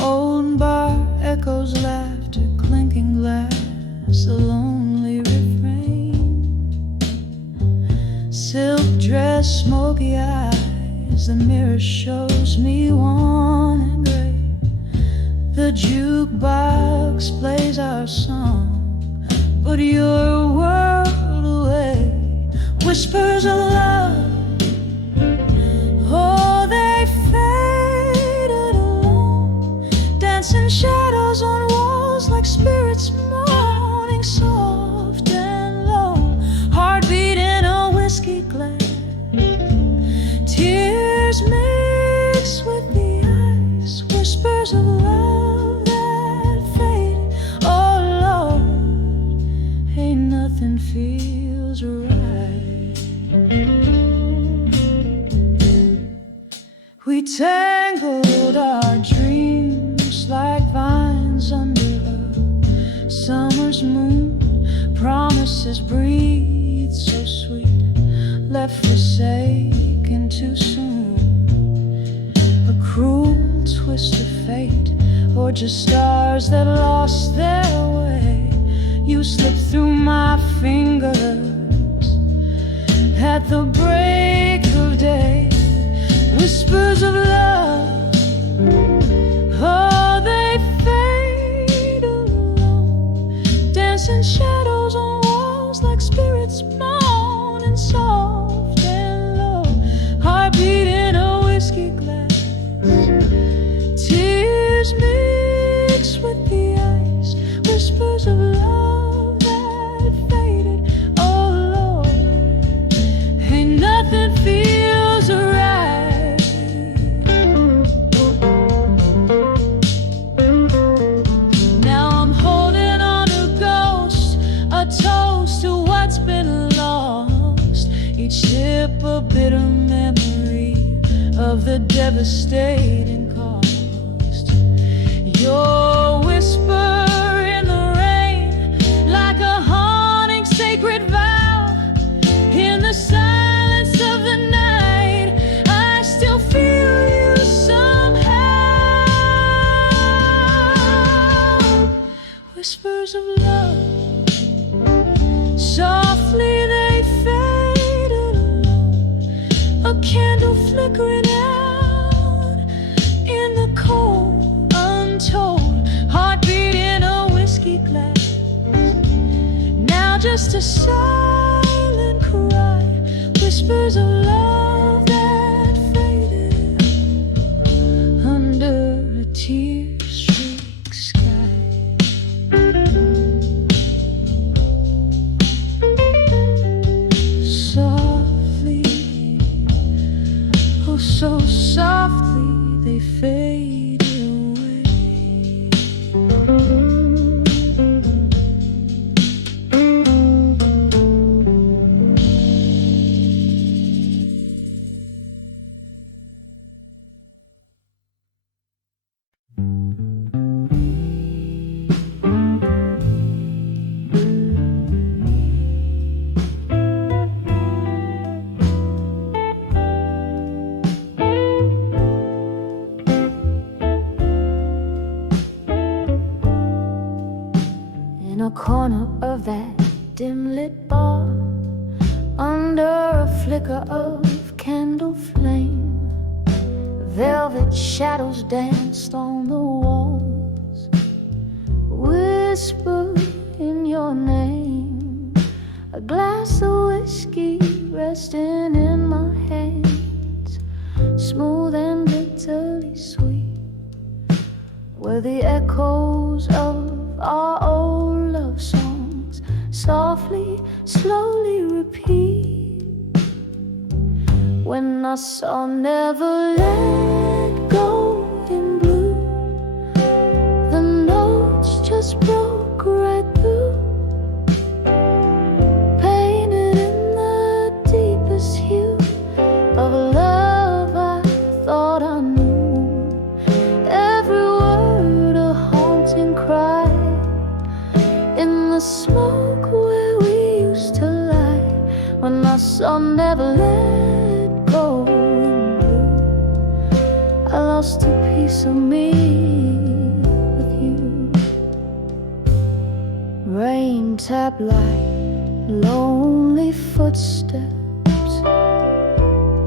old bar echoes laughter, clinking glass, a lonely refrain. Silk dress, smoky eyes, the mirror shows me wan and gray. The jukebox plays our song, but you're a world away. Whispers of love, oh, they faded alone, dancing shadows on walls like spirits moaning soft and low. Heartbeat in a whiskey glass, tears mixed with the ice. Whispers of love that faded, oh Lord, ain't nothing feels right. We tangled our dreams like vines under a summer's moon. Promises breathe so sweet, left forsaken too soon. A cruel twist of fate, or just stars that lost their way. You slipped through my fingers at the break of day. Whispers of love, oh, they fade alone, dancing shadows on walls like spirits moaning soft and low. Heartbeat in a whiskey glass, tears mixed with the ice. Whispers of love that faded, oh Lord, ain't nothing feels right. Each sip a bitter memory of the devastating cost. Your whisper in the rain, like a haunting sacred vow. In the silence of the night, I still feel you somehow. Whispers of love, softly they faded alone. A candle flickering out in the cold, untold. Heartbeat in a whiskey glass, now just a silent cry. Whispers of love that faded under a tear-streaked sky. So softly they fade away. In a corner of that dim-lit bar, under a flicker of candle flame, velvet shadows danced on the walls, whisper in your name. A glass of whiskey resting in my hands, smooth and bitterly sweet, were the echoes of our old love songs, softly, slowly repeat. When I saw Never Let Go in blue, the notes just broke right through, painted in the deepest hue of a love I thought I knew. Every word a haunting cry in the smoke where we used to lie. When I saw Never Let Go in blue, I lost a piece of me with you. Rain tap like lonely footsteps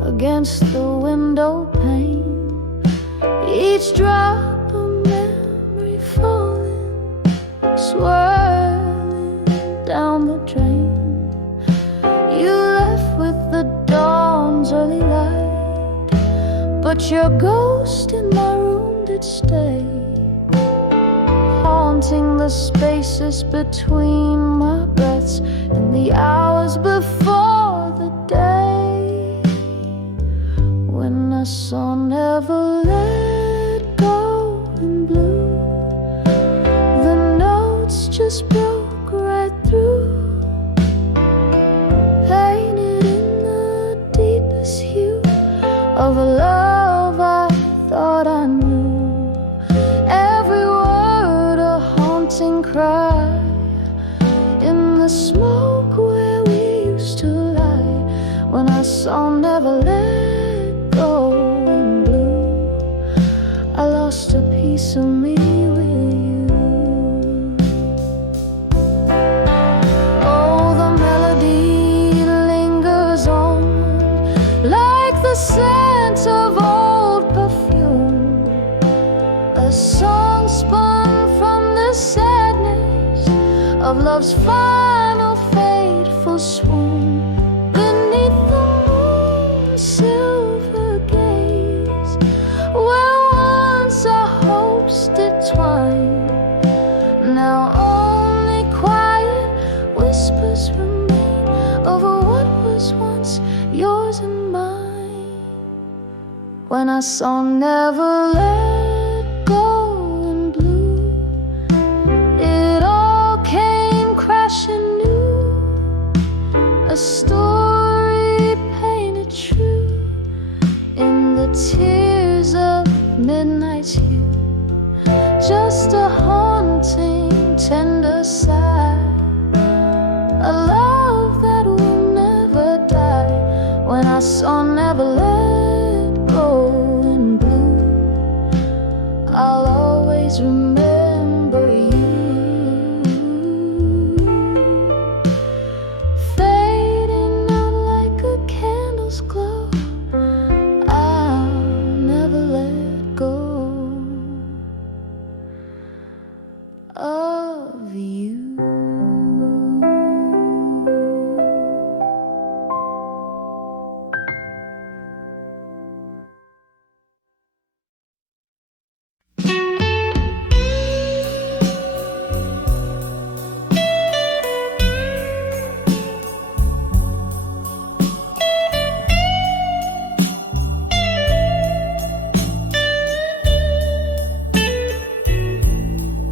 against the window pane, each drop a memory swirling down the drain. You left with the dawn's early light, but your ghost in my room did stay, haunting the spaces between my breaths and the hours before the day when the sun never let go in blue. The notes just broke right through, painted in the deepest hue of a love I thought I knew. Every word a haunting cry in the smoke where we used to lie when our song never let go in blue. I lost a piece of me with you. Oh, the melody lingers on like the scent of old perfume, a song spun from the sadness of love's final fateful swoon. Beneath the moon's silver gaze, where once our hopes did twine, now only quiet whispers remain over what was once yours and mine. When our song never let go in blue, it all came crashing new, a story painted true in the tears of midnight's hue, just a haunting tender sigh, a love that will never die. When our song never let go in blue, I'll always remember you, fading out like a candle's glow. I'll never let go of you.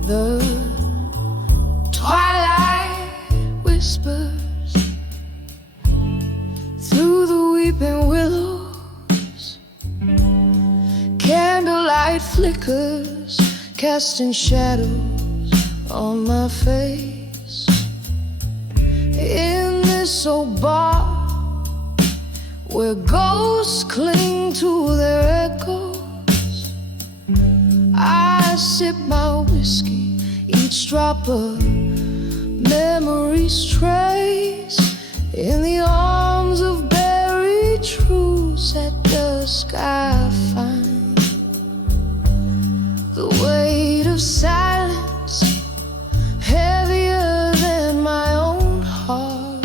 The twilight whispers through the weeping willows, candlelight flickers casting shadows on my face. In this old bar where ghosts cling to their echoes, I sip my whiskey, each drop of memory's trace. In the arms of buried truths at dusk I find the weight of silence heavier than my own heart.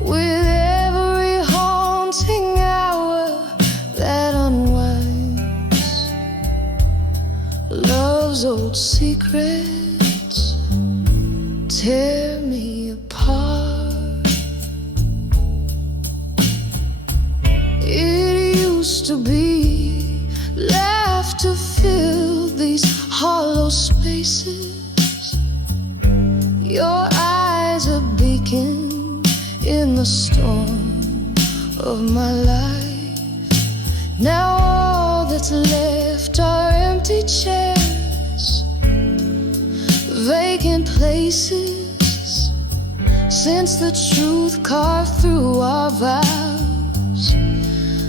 With every haunting hour that unwinds love's old secrets tear me apart. It used to be laughter filled these hollow spaces, your eyes a beacon in the storm of my life. Now all that's left are empty chairs, vacant places, since the truth carved through our vows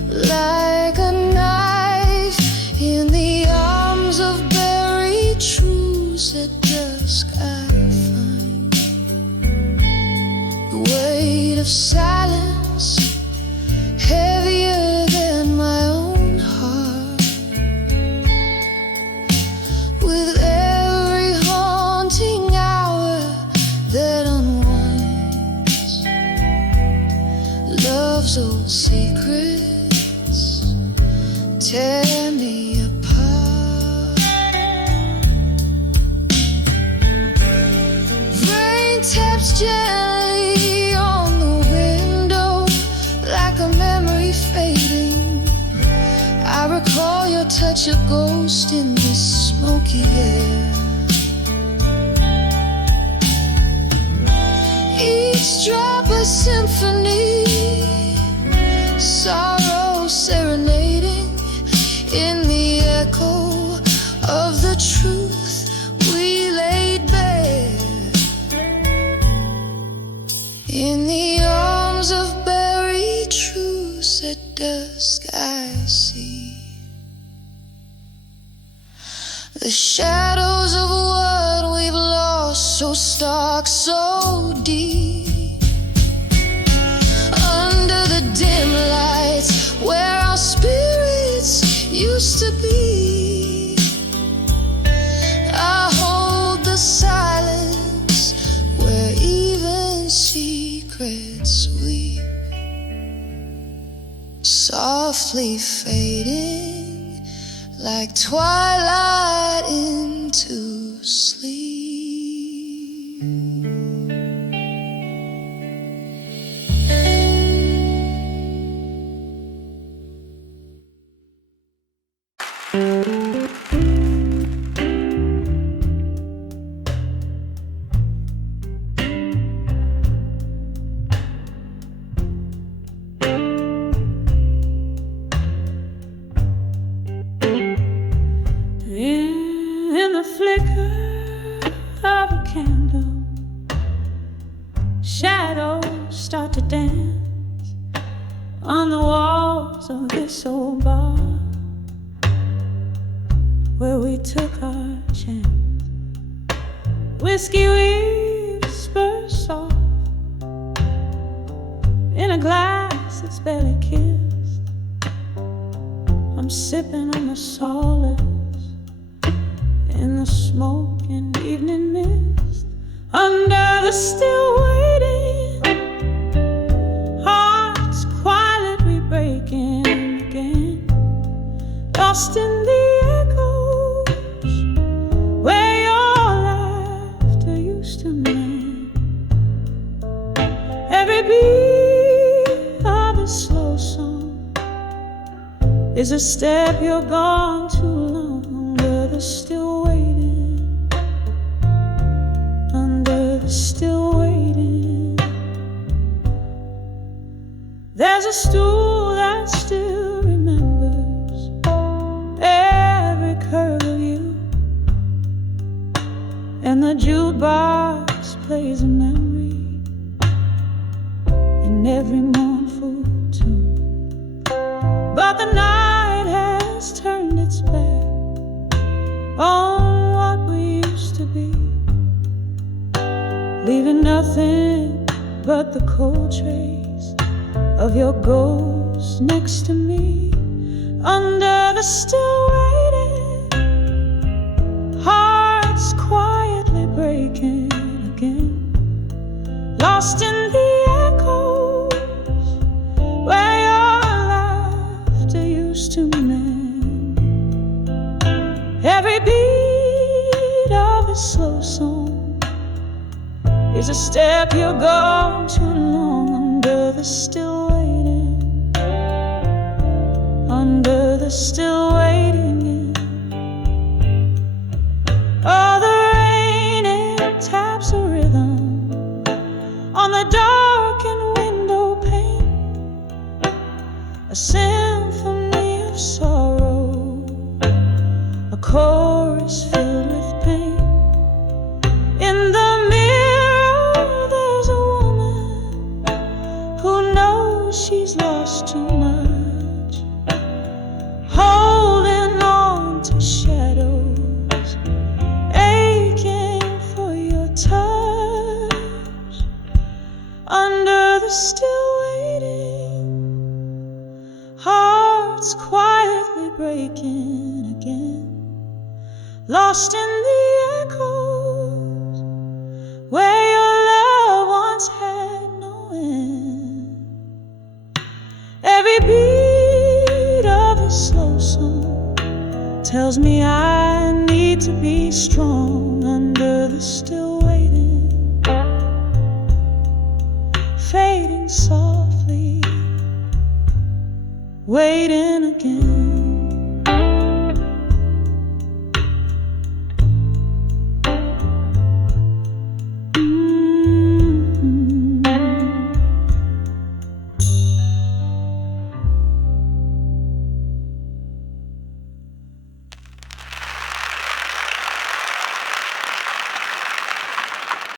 like a knife in the arms of buried truths. At dusk I find the weight of silence heavier than my own heart. With every gently on the window, like a memory fading. I recall your touch, a ghost in this smoky air. Each drop a symphony, sorrow serenading in the echo of the truth we laid bare. In the arms of buried truths at dusk I see the shadows of what we've lost, so stark, so deep. Under the dim lights where our spirits used to be, I hold the silence where even secrets weep, softly fading like twilight into sleep. In the flicker of a candle, shadows start to dance on the walls of this old bar where we took our chance. Whiskey whispers soft in a glass that's barely kissed. I'm sipping on the solace in the smoke and evening mist, under the still waiting, hearts quietly breaking again, lost in the echoes where your laughter used to mend. Every beat of a slow song is a step you're gone too long. Under the still waiting, under the still waiting, there's a stool that still remembers every curve of you, and the jukebox plays a memory in every mournful tune. But the night has turned its back on what we used to be, leaving nothing but the cold trace of your ghost next to me. Under the still waiting, hearts quietly breaking again, lost in the echoes where your laughter used to mend. Every beat of a slow song is a step you're gone too long. Under the still waiting, under the still waiting. Oh, the rain, it taps a rhythm on the darkened window pane, a symphony of sorrow, a chorus filled with pain. In the mirror there's a woman who knows she's lost too much, holding on to shadows, aching for your touch. Under the still waiting, hearts quietly breaking again, lost in the echoes where your love once had no end. Every beat of a slow song tells me I need to be strong. Under the still waiting, softly, waiting again.